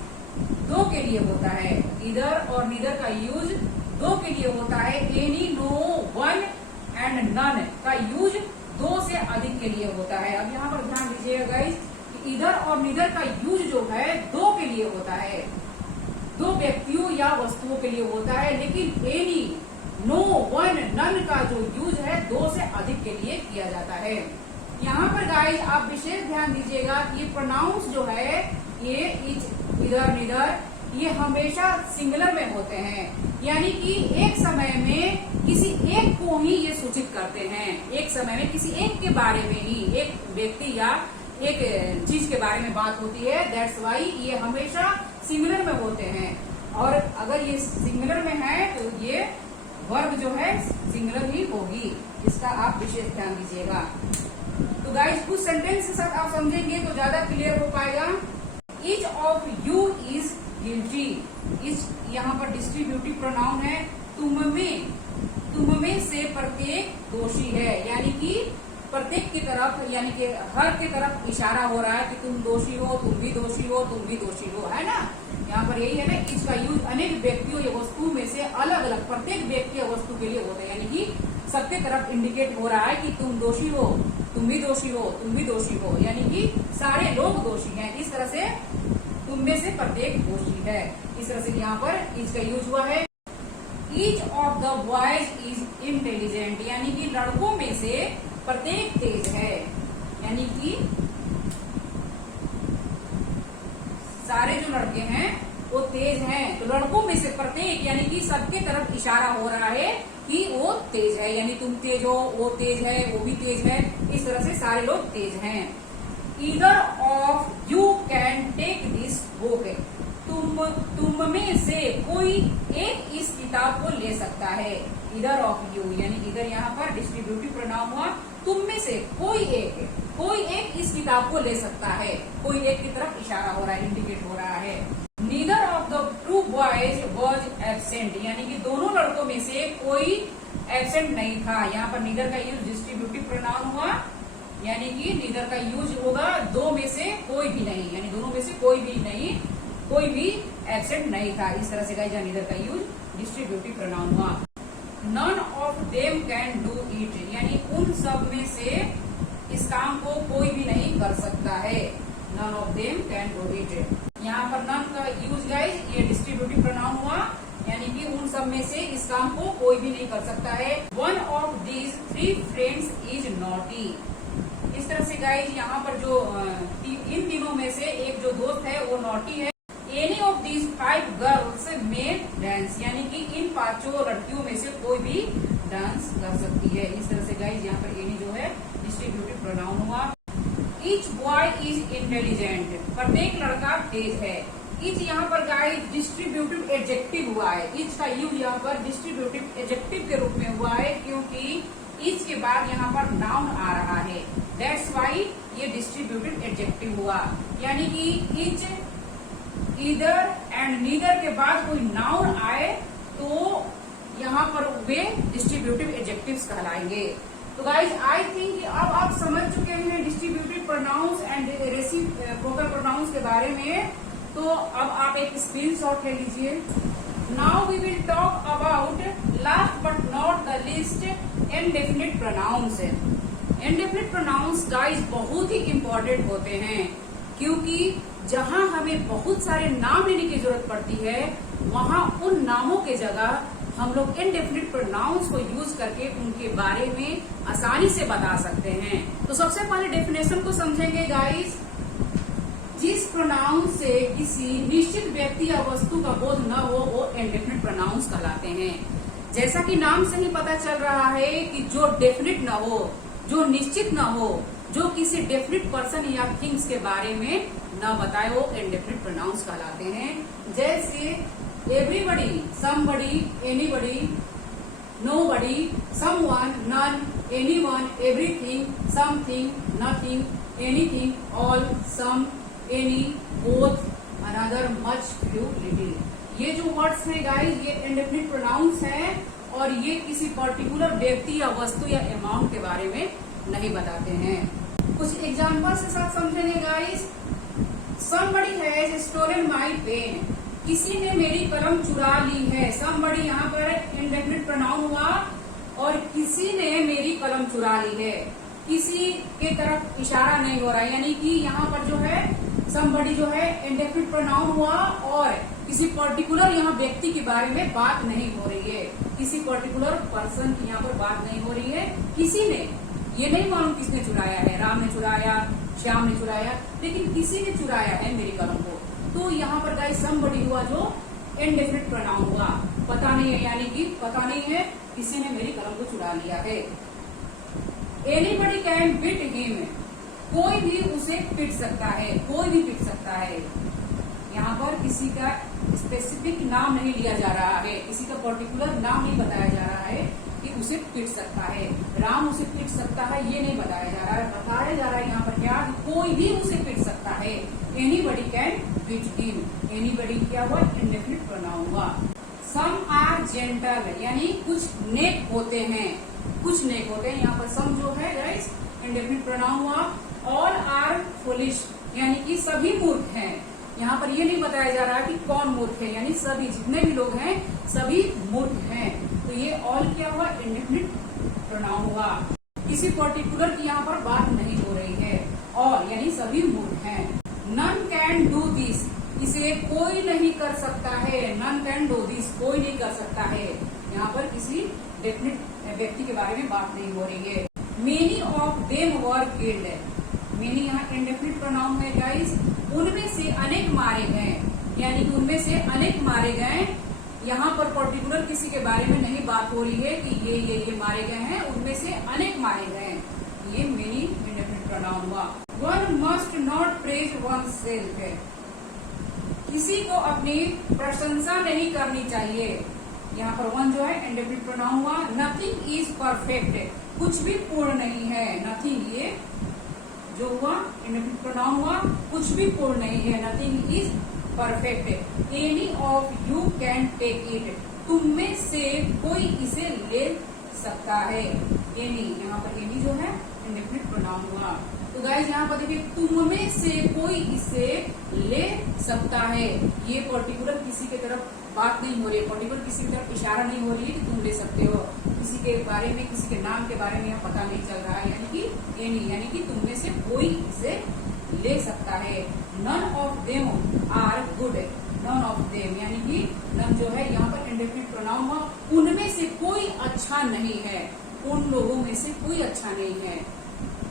दो के लिए होता है। ईदर और नीदर का यूज दो के लिए होता है। Any, no, one and none का यूज दो से अधिक के लिए होता है। अब यहाँ पर ध्यान दीजिएगा गाइज कि ईदर और नीदर का यूज जो है दो के लिए होता है, दो व्यक्तियों या वस्तुओं के लिए होता है। लेकिन एनी, नो, वन, नन का जो यूज है दो से अधिक के लिए किया जाता है। यहाँ पर गाइज आप विशेष ध्यान दीजिएगा कि ये प्रोनाउंस जो है ये इधर, नीदर, ये हमेशा सिंगुलर में होते हैं, यानी कि एक समय में किसी एक को ही ये सूचित करते हैं। एक समय में किसी एक के बारे में ही, एक व्यक्ति या एक चीज के बारे में बात होती है। दैट्स वाई ये हमेशा सिंगुलर में होते हैं। और अगर ये सिंगुलर में है तो ये वर्ब जो है सिंगुलर ही होगी, इसका आप विशेष ध्यान दीजिएगा। तो गाइस कुछ सेंटेंस के साथ आप समझेंगे तो ज्यादा क्लियर हो पाएगा। Each of you is guilty. इस यहाँ पर डिस्ट्रीब्यूटिव प्रोनाउन है। तुम में से प्रत्येक दोषी है, यानी कि प्रत्येक की तरफ, यानी कि हर की तरफ इशारा हो रहा है कि तुम दोषी हो, तुम भी दोषी हो, तुम भी दोषी हो, है ना। यहाँ पर यही है ना, इसका यूज अनेक व्यक्तियों या वस्तुओं में से अलग अलग प्रत्येक व्यक्ति या वस्तु के लिए होता है, यानी कि सबके तरफ इंडिकेट हो रहा है कि तुम दोषी हो, तुम भी दोषी हो, तुम भी दोषी हो, यानी कि सारे लोग दोषी हैं। इस तरह से तुम में से प्रत्येक दोषी है। इस तरह से यहाँ पर ईच का यूज हुआ है। Each of the boys is intelligent, यानी कि लड़कों में से प्रत्येक तेज है, यानी कि सारे जो लड़के हैं वो तेज हैं। तो लड़कों में से प्रत्येक, यानी कि सबके तरफ इशारा हो रहा है कि वो तेज है, यानी तुम तेज हो, वो तेज है, वो भी तेज है। इस तरह से सारे लोग तेज हैं। Either of you can take this book. तुम में से कोई एक इस किताब को ले सकता है। इधर ऑफ यू, यानी इधर यहाँ पर डिस्ट्रीब्यूटिव प्रोनाउन हुआ। तुम में से कोई एक इस किताब को ले सकता है। कोई एक की तरफ इशारा हो रहा है, इंडिकेट हो रहा है। Neither of the two boys was absent, यानी कि दोनों लड़कों में से कोई एब्सेंट नहीं था। यहाँ पर नीदर का यूज डिस्ट्रीब्यूटिव प्रोनाउन हुआ, यानी कि नीदर का यूज होगा दो में से कोई भी नहीं, यानी दोनों में से कोई भी एब्सेंट नहीं था। इस तरह से गाइस नीदर का यूज डिस्ट्रीब्यूटिव प्रोनाउन हुआ। None of them can do it, यानी उन सब में से इस काम को कोई भी नहीं कर सकता है। None of them can do it, यहाँ पर नन का यूज गाइस ये डिस्ट्रीब्यूटिव प्रोनाउन हुआ, यानी कि उन सब में से इस काम को कोई भी नहीं कर सकता है। One of these three friends is naughty, इस तरह से गाइस यहाँ पर जो इन तीनों में से एक जो दोस्त है वो नॉटी है। Any of these five girls में डांस, यानी कि इन पांचों लड़कियों में से कोई भी डांस कर सकती है। इस तरह से गाइस यहाँ पर एनी जो है डिस्ट्रीब्यूटिव प्रोनाउन हुआ। ईच बॉय इज इंटेलिजेंट, प्रत्येक लड़का तेज है। ईच यहाँ पर गाइस डिस्ट्रीब्यूटिव एडजेक्टिव हुआ है। ईच का यूज यहाँ पर डिस्ट्रीब्यूटिव एडजेक्टिव के रूप में हुआ है, क्योंकि ईच के बाद यहाँ पर नाउन आ रहा है। दैट्स वाई ये डिस्ट्रीब्यूटिव एडजेक्टिव हुआ, यानी कि ईच, ईदर एंड नीदर के बाद कोई नाउन आए तो यहाँ पर वे डिस्ट्रीब्यूटिव एडजेक्टिव्स कहलाएंगे। तो गाइज आई थिंक अब आप समझ चुके हैं distributive pronouns and reciprocal pronouns के बारे में। तो अब आप एक स्क्रीनशॉट ले लीजिए। Now we will talk about last but not the least indefinite pronouns. Indefinite pronouns guys बहुत ही इंपॉर्टेंट होते हैं, क्योंकि जहां हमें बहुत सारे नाम लेने की जरूरत पड़ती है वहां उन नामों के जगह हम लोग इनडेफिनिट प्रोनाउंस को यूज करके उनके बारे में आसानी से बता सकते हैं। तो सबसे पहले डेफिनेशन को समझेंगे गाइस। जिस प्रोनाउन से किसी निश्चित व्यक्ति या वस्तु का बोध न हो वो इनडेफिनिट प्रोनाउंस कहलाते हैं। जैसा कि नाम से ही पता चल रहा है कि जो डेफिनिट न हो, जो निश्चित न हो, जो किसी डेफिनिट पर्सन या थिंग्स के बारे में न बताए वो इनडेफिनिट प्रोनाउंस कहलाते हैं। जैसे everybody, somebody, anybody, nobody, someone, none, anyone, everything, something, nothing, anything, all, some, any, both, another, much, few, little. ये जो वर्ड्स हैं गाइस ये इनडेफिनिट प्रोनाउंस हैं और ये किसी पर्टिकुलर व्यक्ति या वस्तु या अमाउंट के बारे में नहीं बताते हैं। कुछ एग्जाम्पल्स के साथ समझेंगे guys. somebody has stolen my pen, किसी ने मेरी कलम चुरा ली है। somebody यहाँ पर इंडेफिनिट प्रोनाउन हुआ और किसी ने मेरी कलम चुरा ली है। किसी के तरफ इशारा नहीं हो रहा है, यानी कि यहाँ पर जो है somebody जो है इंडेफिनिट प्रोनाउन हुआ और किसी पर्टिकुलर यहाँ व्यक्ति के बारे में बात नहीं हो रही है। किसी पर्टिकुलर पर्सन की यहाँ पर बात नहीं हो रही है। किसी ने, ये नहीं मालूम किसने चुराया है, राम ने चुराया, श्याम ने चुराया, लेकिन किसी ने चुराया है मेरी कलम को। तो यहाँ पर गाइस समबडी हुआ जो इनडेफिनिट प्रोनाउन हुआ, पता नहीं है, यानी कि पता नहीं है किसी ने मेरी कलम को चुरा लिया है। एनीबडी कैन बीट हिम, कोई भी उसे पीट सकता है, कोई भी पीट सकता है। यहाँ पर किसी का स्पेसिफिक नाम नहीं लिया जा रहा है, किसी का पर्टिकुलर नाम नहीं बताया जा रहा है कि उसे पीट सकता है। राम उसे पीट सकता है ये नहीं बताया जा रहा है, बताया जा रहा है यहाँ पर क्या, कोई भी उसे पीट सकता है। Anybody can beat him, anybody क्या हुआ, इंडेफिनिट प्रोनाउन हुआ। सम आर जेंटल, यानी कुछ नेक होते हैं, कुछ नेक होते हैं। यहाँ पर सम जो है गाइस इंडेफिनिट प्रोनाउन हुआ। ऑल आर फुलिश, यानी कि सभी मूर्ख हैं। यहाँ पर ये नहीं बताया जा रहा है कि कौन मूर्ख है, यानी सभी, जितने भी लोग हैं सभी मूर्ख हैं। तो ये ऑल क्या हुआ, इंडेफिनिट प्रोनाउन हुआ। किसी पर्टिकुलर की यहाँ पर बात नहीं हो रही है। ऑल यानी सभी मूर्ख हैं। नन कैन डू दिस, इसे कोई नहीं कर सकता है। नन कैन डू दिस, कोई नहीं कर सकता है। यहाँ पर किसी डेफिनिट व्यक्ति के बारे में बात नहीं हो रही है। Many of them were killed, many यहाँ इंडेफिनिट प्रोनाउन है गाइस। उनमें से अनेक मारे गए, यानी कि उनमें से अनेक मारे गए। यहाँ पर पर्टिकुलर किसी के बारे में नहीं बात हो रही है कि ये मारे गए हैं, उनमें से अनेक मारे गए। ये मेनी इंडेफिनिट प्रोनाउन हुआ। One must not praise one self, किसी को अपनी प्रशंसा नहीं करनी चाहिए। यहाँ पर वन जो है इंडेफिनिट प्रोनाउन हुआ। नथिंग इज परफेक्ट, कुछ भी पूर्ण नहीं है। नथिंग ये जो हुआ इंडेफिनिट प्रोनाउन हुआ, कुछ भी पूर्ण नहीं है। Nothing is perfect. Any of you can take it, तुम में से कोई इसे ले सकता है। एनी, यहाँ पर एनी जो है इंडेफिनिट प्रोनाउन हुआ। तो गाइस यहाँ पर देखिए, तुम में से कोई इसे ले सकता है। ये पर्टिकुलर किसी के तरफ बात नहीं हो रही है, पर्टिकुलर किसी की तरफ इशारा नहीं हो रही है कि तुम ले सकते हो। किसी के बारे में, किसी के नाम के बारे में यहाँ पता नहीं चल रहा है, यानी कि एनी, यानी कि तुम में से कोई इसे ले सकता है। None of them are good, none of them यानी कि नन जो है यहाँ पर इंडेफिनिट प्रोनाउन हुआ। उनमें से कोई अच्छा नहीं है, उन लोगों में से कोई अच्छा नहीं है।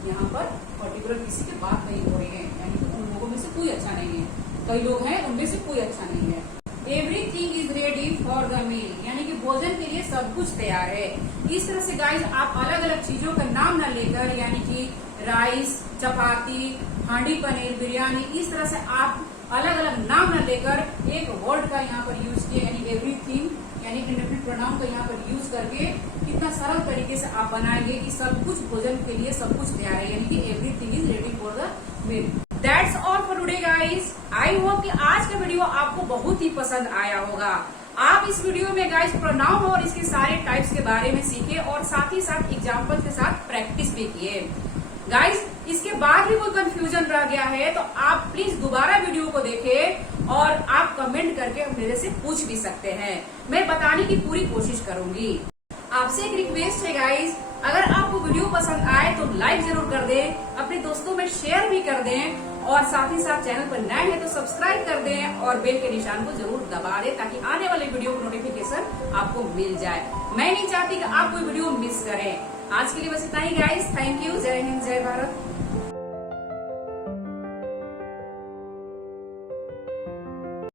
यहाँ पर पर्टिकुलर किसी की बात नहीं हो रही है, यानी कि उन लोगों में से कोई अच्छा नहीं है। कई लोग हैं, उनमें से कोई अच्छा नहीं है। Everything is ready for the meal, यानी कि भोजन के लिए सब कुछ तैयार है। इस तरह से गाइस आप अलग अलग चीजों का नाम न लेकर, यानी कि राइस, चपाती, हांडी पनीर, बिरयानी, इस तरह से आप अलग अलग नाम न लेकर एक वर्ड का यहाँ पर यूज किया, यानी एवरीथिंग, यानी इंडेफिनिट प्रोनाउन का यहाँ पर यूज करके कितना सरल तरीके से आप बनाएंगे कि सब कुछ भोजन के लिए सब कुछ तैयार है, यानी कि everything is ready for the meal. That's all for today guys. I hope कि आज का वीडियो आपको बहुत ही पसंद आया होगा। आप इस वीडियो में गाइस प्रोनाउन और इसके सारे टाइप्स के बारे में सीखे और साथ ही साथ एग्जाम्पल के साथ प्रैक्टिस भी किए। गाइस इसके बाद भी कोई कंफ्यूजन रह गया है तो आप प्लीज दोबारा वीडियो को देखें और आप कमेंट करके मेरे से पूछ भी सकते हैं। मैं बताने की पूरी कोशिश करूंगी। आपसे एक रिक्वेस्ट है गाइस, अगर आपको वीडियो पसंद आए तो लाइक जरूर कर दें, अपने दोस्तों में शेयर भी कर दें और साथ ही साथ चैनल पर नए हैं तो सब्सक्राइब कर दें और बेल के निशान को जरूर दबा दें ताकि आने वाले वीडियो का नोटिफिकेशन आपको मिल जाए। मैं नहीं चाहती कि आप कोई वीडियो मिस करें। आज के लिए बस इतना ही गाइस। Thank you. जय हिंद, जय भारत।